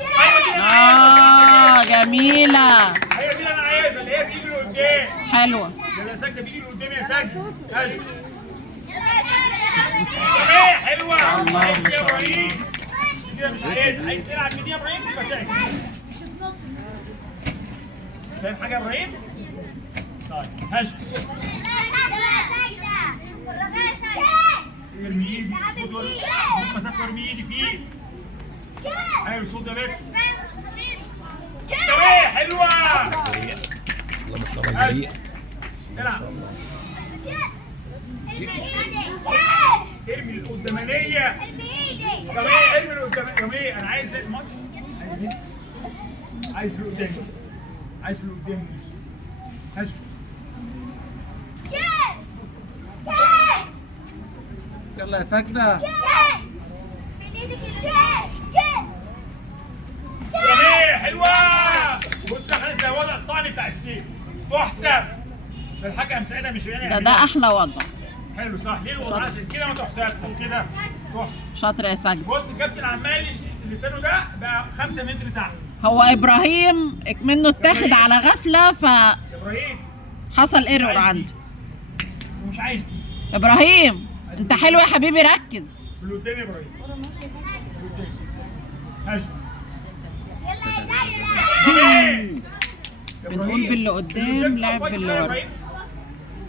ايوه دي اللي انا عايزها. جميله هي دي اللي انا عايزها اللي هي بتيجي لقدام. حلوه. يا ساجده بيجي لقدام يا ساجده. هاج ايه حلوه. مش عايز يا ابراهيم. دي كده مش عايز تلعب من دي يا ابراهيم تبقى تعكس. فاهم حاجه يا ابراهيم؟ طيب هاج ارمي ايدي. صوت مسافه ارمي ايدي فيه. ايوه صوت ده بيت. تمام حلوه. الله ما شاء الله جريء. العب. ارمي القدامانيه. تمام ارمي القدامانيه. انا عايز الماتش. عايز لقدام. عايز لقدام. هاش يلا يا ساجدة. جميل حلوه. بص دخلت زي وضع الطعن بتاع السيف. تحسب. ده الحكم ساعتها مش ده احلى وضع. حلو صح. ليه الوضع عشان كده ما تحسبش كده تحسب. شاطر يا ساجد. بص الكابتن عمال لسانه ده بقى 5 متر تحت. هو ابراهيم منه اتاخد على غفله يا ابراهيم فحصل ايرور عنده. ومش عايز دي. ابراهيم انت حلو يا حبيبي ركز. اللي قدام يا ابراهيم. هاجم. بنقول باللي قدام لعب باللي ورا.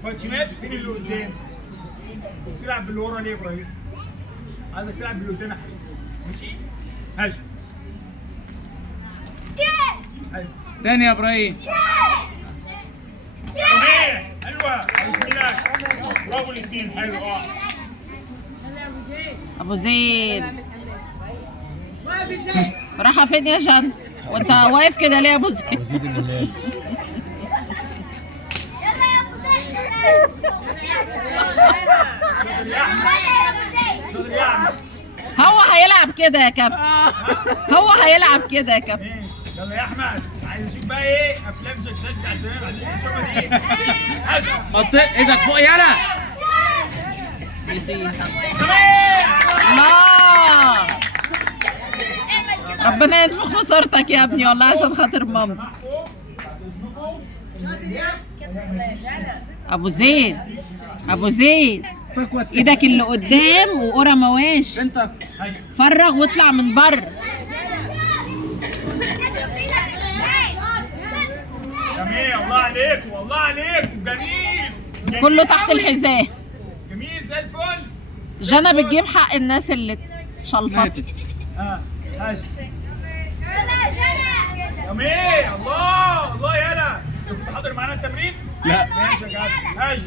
فاتشمات فين اللي قدام؟ بتلعب باللي ورا ليه يا ابراهيم؟ عايزك تلعب باللي قدام يا حبيبي. ماشي؟ هاجم. تاني يا ابراهيم. جميل حلوه. عايز مينك. برافو الاثنين. حلو ابو زيد راحه فين يا جن؟ وانت واقف كده ليه يا ابو زيد؟ وزيد الليل. هو هيلعب كده يا كابتن. هو هيلعب كده يا كابتن. يلا يا احمد. عايز اشوف بقى ايه افلام زكشات بتاع زمان. عايزين نشوفها دي. حط ايدك فوق يلا. الله ربنا ينفخ في صورتك يا ابني والله عشان خاطر ماما. ابو زيد ابو زيد ايدك اللي قدام وقرا مواش. انت فرغ واطلع من بره. جميل، الله عليك والله عليك، جميل. كله تحت الحذاء. جميل زي الفل. جنى بتجيب حق الناس اللي اتشلفطت. هاش. جميل، الله الله يالا. كنت حاضر معانا التمرين؟ لا. ماشي يا كابتن، هاش.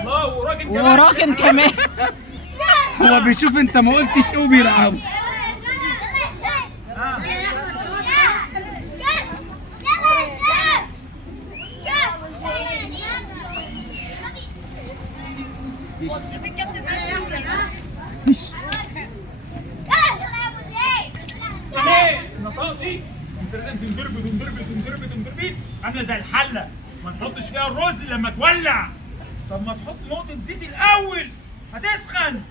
الله، وراكن كمان. هو بيشوف انت ما قلتش ايه وبيلعب. نطاقتي انت لازم تندربي عامله زي الحله، ما نحطش فيها الرز لما تولع. طب ما تحط نقطه زيت الاول هتسخن.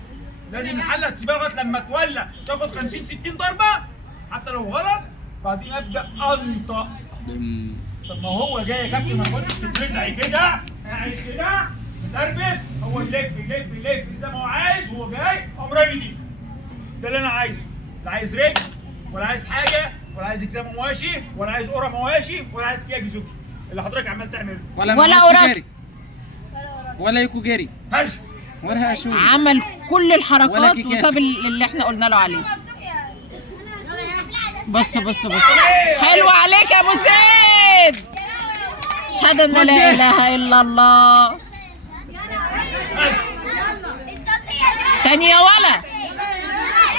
لازم الحله تسيبها لغايه لما تولع، تاخد 50 60 ضربه حتى لو غلط، بعدين ابدا انطق. طب ما هو جاي يا كابتن، ما كنتش تترزعي كده، قاعد كده متربس، هو يلف يلف يلف زي ما هو عايز، وهو جاي قام رامي دي. ده اللي انا عايزه. لا عايز رجل ولا عايز حاجه ولا عايز اجزام مواشي ولا عايز قرى مواشي ولا عايز كياج زوكي اللي حضرتك عمال تعمله. ولا اوراق ولا يكو جري هش ولا هشوي. عمل كل الحركات وساب اللي احنا قلنا له عليه. بص بص بص، حلو عليك يا ابو زيد. اشهد ان لا اله الا الله. تاني يا ولا،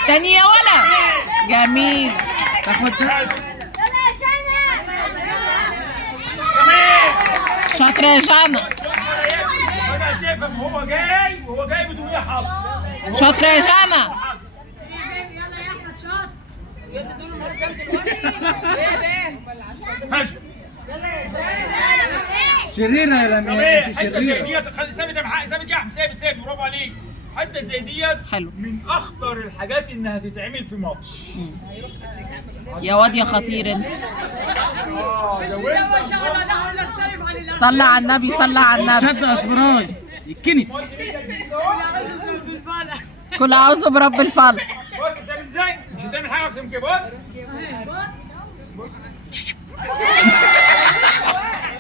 تاني يا ولا. جميل. تاخد ده. شاطر يا جنى. بدأت تفهم هو جاي وهو جاي بدون اي حظ. شاطر يا جنى. يلا يا احمد شاطر. يلا دول المرزق دلوقتي. ايه ده؟ هش شريرة يا لمياء، انت حته زي شريرة. ديت ثابت يا محمد، ثابت يا احمد، ثابت برافو عليك. حته زي ديت حلو. من اخطر الحاجات انها تتعمل في ماتش. يا واد يا خطير انت. زودت صلى على النبي، صلى على النبي. شد اشبراي الكنس. كل اعوذ برب الفلق. بص بتعمل ازاي؟ مش هتعمل حاجه اكتر من كده. بص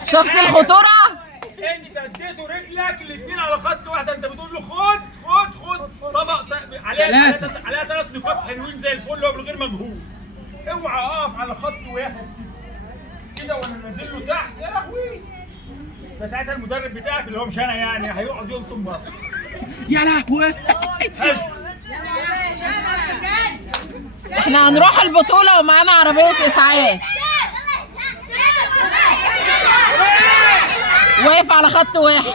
شفت الخطوره؟ انت اديته رجلك الاثنين على خط واحد، انت بتقول له خد خد خد طبق عليها 3 نقاط حلوين زي الفل ومن غير مجهود. اوعى اقف على خط واحد كده وانا نازل له تحت، يا لهوي. ده ساعتها المدرب بتاعك اللي هو مش انا يعني هيقعد يلطم بره. يا لهوي. احنا هنروح البطوله ومعانا عربيه اسعاف. واقف على خط واحد.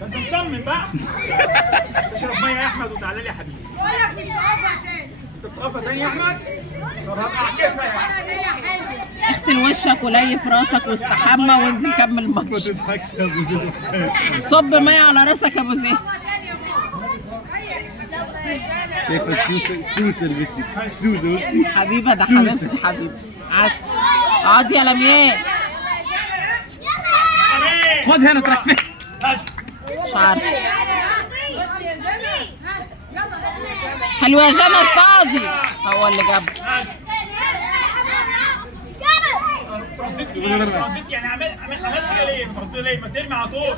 ده انت مصمم بقى. اشرب ميه يا احمد وتعالى لي يا حبيبي. بقول لك مش هقفها تاني. انت بتقفها تاني يا احمد؟ طب هبقى اعكسها يا احمد. اغسل وشك وليف راسك واستحمى وانزل كمل الماتش. تضحكش يا ابو زيد. صب ميه على راسك يا ابو زيد. شايفه السوسه البتي السوسه بصي. حبيبه ده حبيبتي حبيبي. عسل. اقعدي يا لمياء. خد هنا تروح فين؟ مش عارفه. حلوه يا جنى الصادي. هو اللي جاب. رديت يعني عملت كده ليه؟ ما تردي ليه؟ ما ترمي على طول.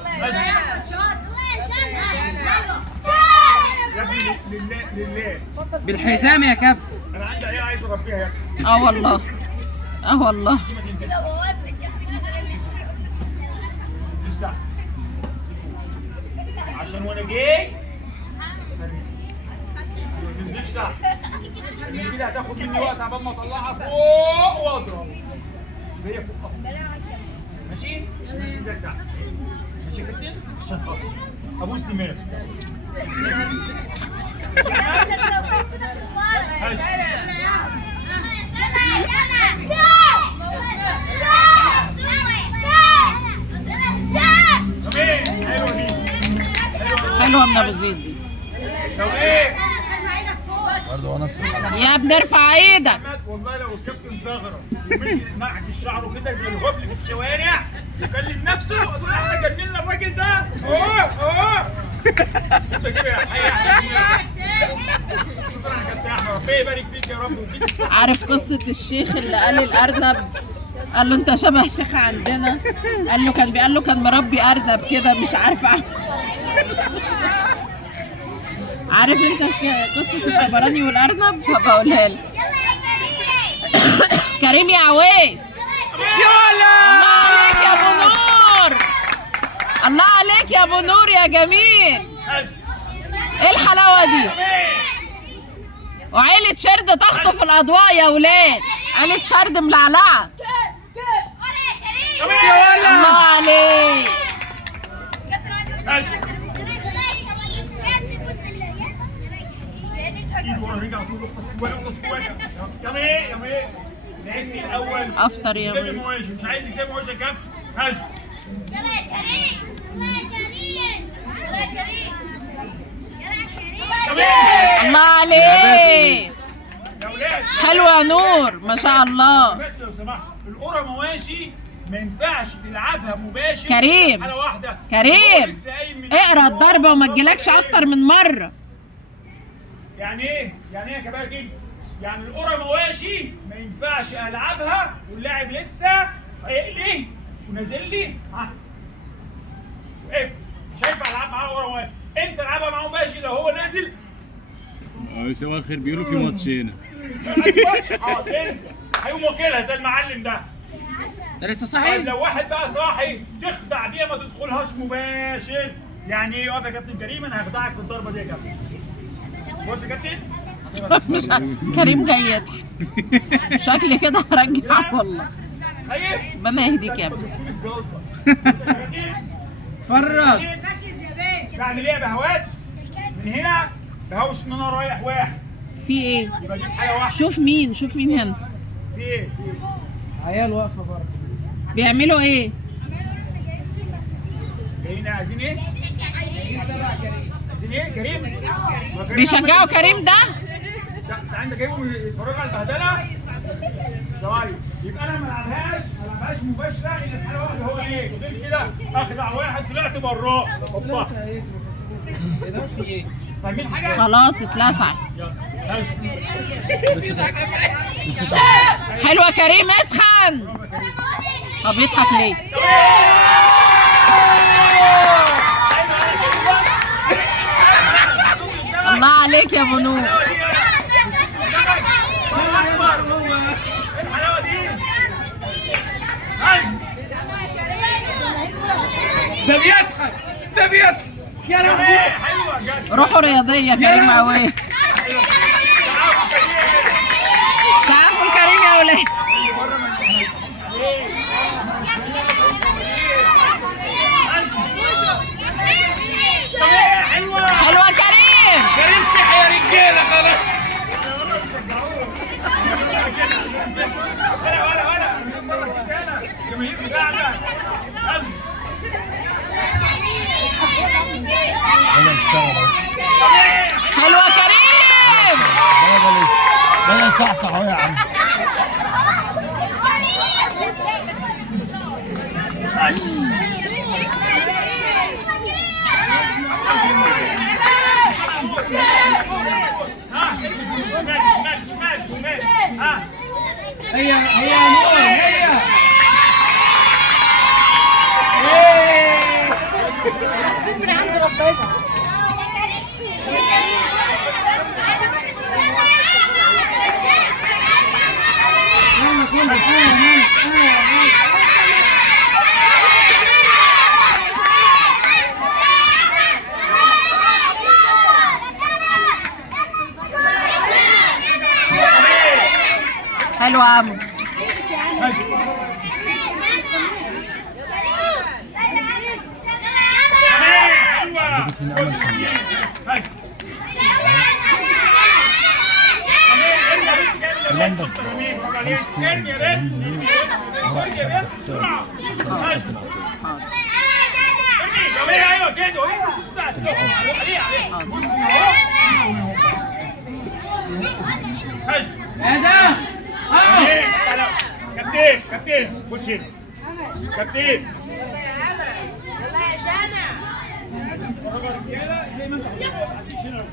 يا ابني لله بالحزام يا كابتن. انا عندي عيال عايز اربيها يا ابني. اه والله، اه والله. عشان وانا جاي ما تنزلش تحت. لان كده هتاخد مني وقت عبال ما اطلعها فوق واضرب. هي فوق اصلا. ماشي؟ تنزل تحت. ماشي يا كابتن؟ عشان خاطر ابوس دماغي. حلوه من ابو زيد دي. لو ايه؟ برضه هو نفس الحاجة. يا ابني ارفع ايدك. والله لو الكابتن زغرة ومشي نعجل شعره كده زي الهبل في الشوارع يكلم نفسه يقول احنا جننا الراجل ده اهو انت كده يا حقيقة. شكرا يا كابتن احمد، ربنا يبارك فيك يا رب ويديك الصحة. عارف قصة الشيخ اللي قال الأرنب؟ قال له أنت شبه شيخ عندنا. قال له كان مربي أرنب كده مش عارفة. عارف أنت قصة الطبراني والأرنب؟ هبقولها لك. كريم يا عويس. الله عليك يا أبو نور. الله عليك يا أبو نور يا جميل. إيه الحلاوة دي؟ وعيلة شرد تخطف الأضواء يا ولاد. عيلة شرد ملعلعة. الله عليك. افطر يا ولد. مش عايز يكسب مواشي يا كابتن. هز يلا يا كريم. يلا يا كريم. يلا يا كريم. يلا يا كريم. الله عليك. يا ولاد حلوة يا نور ما شاء الله. لو سمحت القرى مواشي ما ينفعش تلعبها مباشر كريم. على واحده. كريم اقرا الضربة وما تجيلكش اكتر من مرة. يعني ايه يا كباتن؟ يعني القرى مواشي ما ينفعش العبها واللاعب لسه ايه ونازل لي وقف. مش هينفع العب معاه قرى مواشي. انت العبها معاه ماشي لو هو نازل. صباح الخير بيقولوا في ماتشين. انسى هيقوم واكلها زي المعلم ده. ده لسه صحيح. لو واحد بقى صاحي تخدع بيها ما تدخلهاش مباشر. يعني ايه؟ اقف يا كابتن كريم انا هخدعك في الضربه دي يا كابتن. بص يا كابتن مش كريم جاي يضحك. شكلي كده هرجع والله. طيب ربنا يهديك يا ابني. اتفرج. بعمل ايه يا بهوات؟ من هنا بهوش ان انا رايح واحد. في ايه؟ يبقى اجيب حاجه واحده. شوف مين هنا. في ايه؟ عيال واقفه بره. بيعملوا ايه؟ جايين عايزين ايه؟ عايزين ايه كريم؟ بيشجعوا كريم ده؟ لا انت عندك جايبهم يتفرجوا على البهدله؟ طيب يبقى انا ما العبهاش مباشره الا في حاله واحده. هو ايه؟ غير كده اخدع واحد طلعت براه. هوبا. في ايه؟ فاهمين حاجه؟ خلاص اتلسع. يلا حلوة كريم اسخن. طب يضحك ليه؟ الله عليك يا ابو نور. الحلاوه دي ده بيضحك يا لهوي. حلوه جد. روحوا رياضية كريم عويس. سقفوا الكريم يا ولاد. حلوة كريم. كريم صحي يا رجاله خلاص. ولا جماهير بتاعنا. بدأ يشتغل اهو. حلوة كريم. بدأ يصحصح اهو يا عم. شمال. هي نور هي. من عند ربنا. حلوة يا عم. من امل فيه. لندن. ايوه كده هش ادم كابتن خد شيل كابتن يلا يا جانا. زي ما انت عايز هنا لو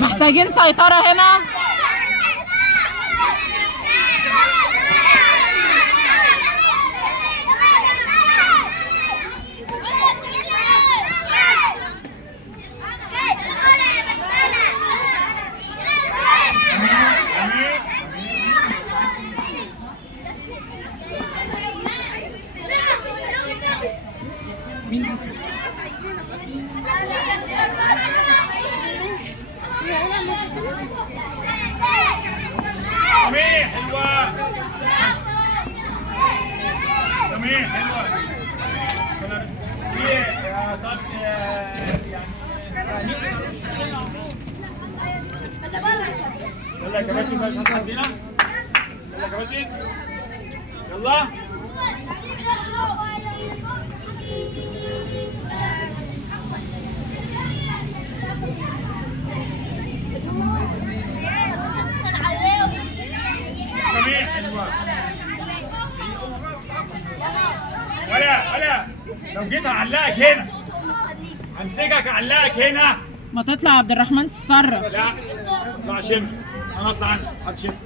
محتاجين سيطرة هنا. يلا يا كباتن بقى مش هتعدينا. يلا يا كباتن يلا. جميل حلوة. ولا لو جيت اعلقك هنا همسكك اعلقك هنا. ما تطلع عبد الرحمن تتصرف. لا اطلع شمت، انا اطلع عندك حد شمت.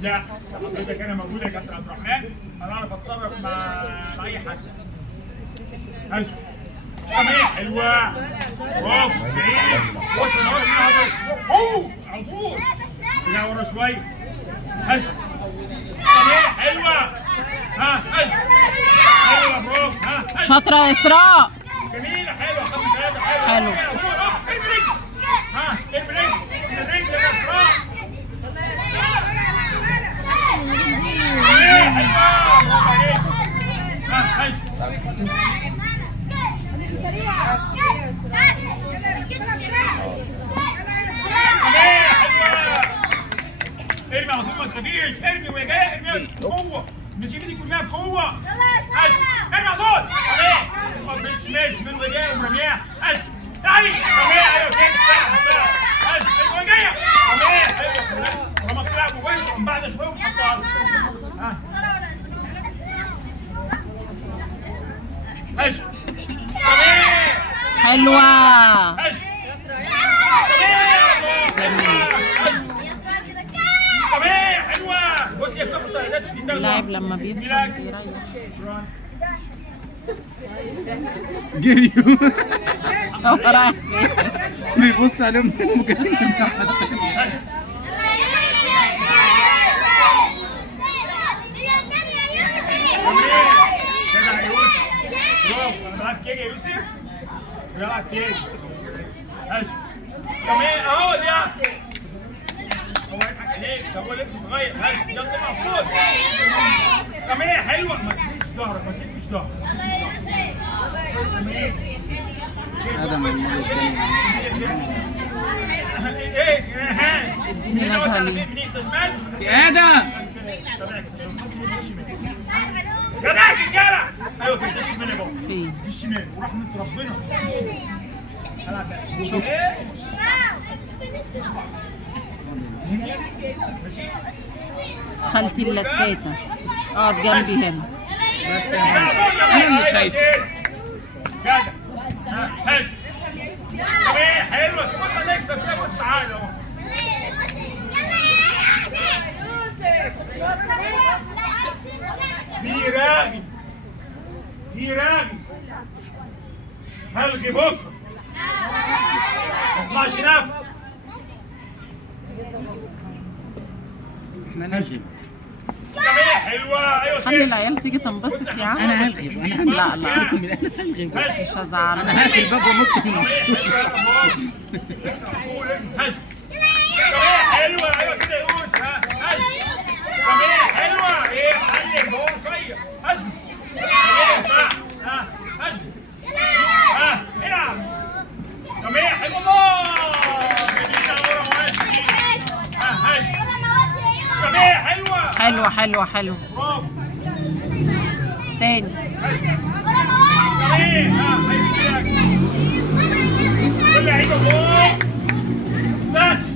لا حضرتك انا موجود يا كابتن عبد الرحمن، انا اعرف اتصرف مع اي حد. ايوه جميل حلوه. برافو بعيد. بص انا واقف هنا حضرتك. على طول لا ورا شويه. هش جميل حلوه. ها هش حلوه برافو. ها هش شاطرة يا إسراء. جميلة حلوة. خمس ثلاثة حلو. البريك. ها البريك. البريك يا إسراء. حلوة. برافو عليك. ها هش ارمي على طول ما تخافيش. ارمي وهي جايه ارمي بقوه. مش ايدك كلها بقوه. ارمي على طول. تمام. الشمال شمال وهي جايه ورميها. تعالي. تمام ايوه كده سهل. وهي جايه. تمام ايوه. لما تطلع مباشر من بعد شويه وتحطها. هش تمام. حلوة. هش تمام حلوه. بصي يا بتاخد تعديلات دي. اللاعب لما بيفهم يريح. جريوا هو رايح فين؟ بيبص عليهم كانوا مجانين. جدع يا يوسف. برافو. انا بلعب كيك يا يوسف. بلعب كيك. هش تمام اهو دي. هو يضحك عليك. ده هو لسه صغير. هش يلا مفروض. تمام حلوه. ما تكفيش ظهرك. ما تكفيش ظهرك. ادم اديني نجهة ليه؟ يا ادم جدعك يا ايوه كده. ده الشمال يا بابا. فين؟ دي الشمال ورحمه ربنا. شوف. خالتي اللتاتة اقعد جنبي هنا. بس انا اللي شايفه. جدع. هش تمام حلوه. بص هنكسب كده. بص تعالى اهو. في راغب. في راغي هلغي بكره ما اسمعش نفس احنا نلغي. جميع حلوه ايوه خلي كده العيال تيجي تنبسط يا عم. انا هلغي انا همشي. لا لا انا هلغي. هش مش هزعل. انا هقفل الباب وانط من السوق. هش جميع حلوه ايوه كده يقول ها هش جميع حلوه ايه معلم هو قصير هش جميع صح ها هش ها العب جميع حلوه الله جميله ورا مواشي ها هش جميع حلوه حلوة حلوة حلوة. برافو تاني. جميل ها هيس كده كل لعيبه فوق سناتش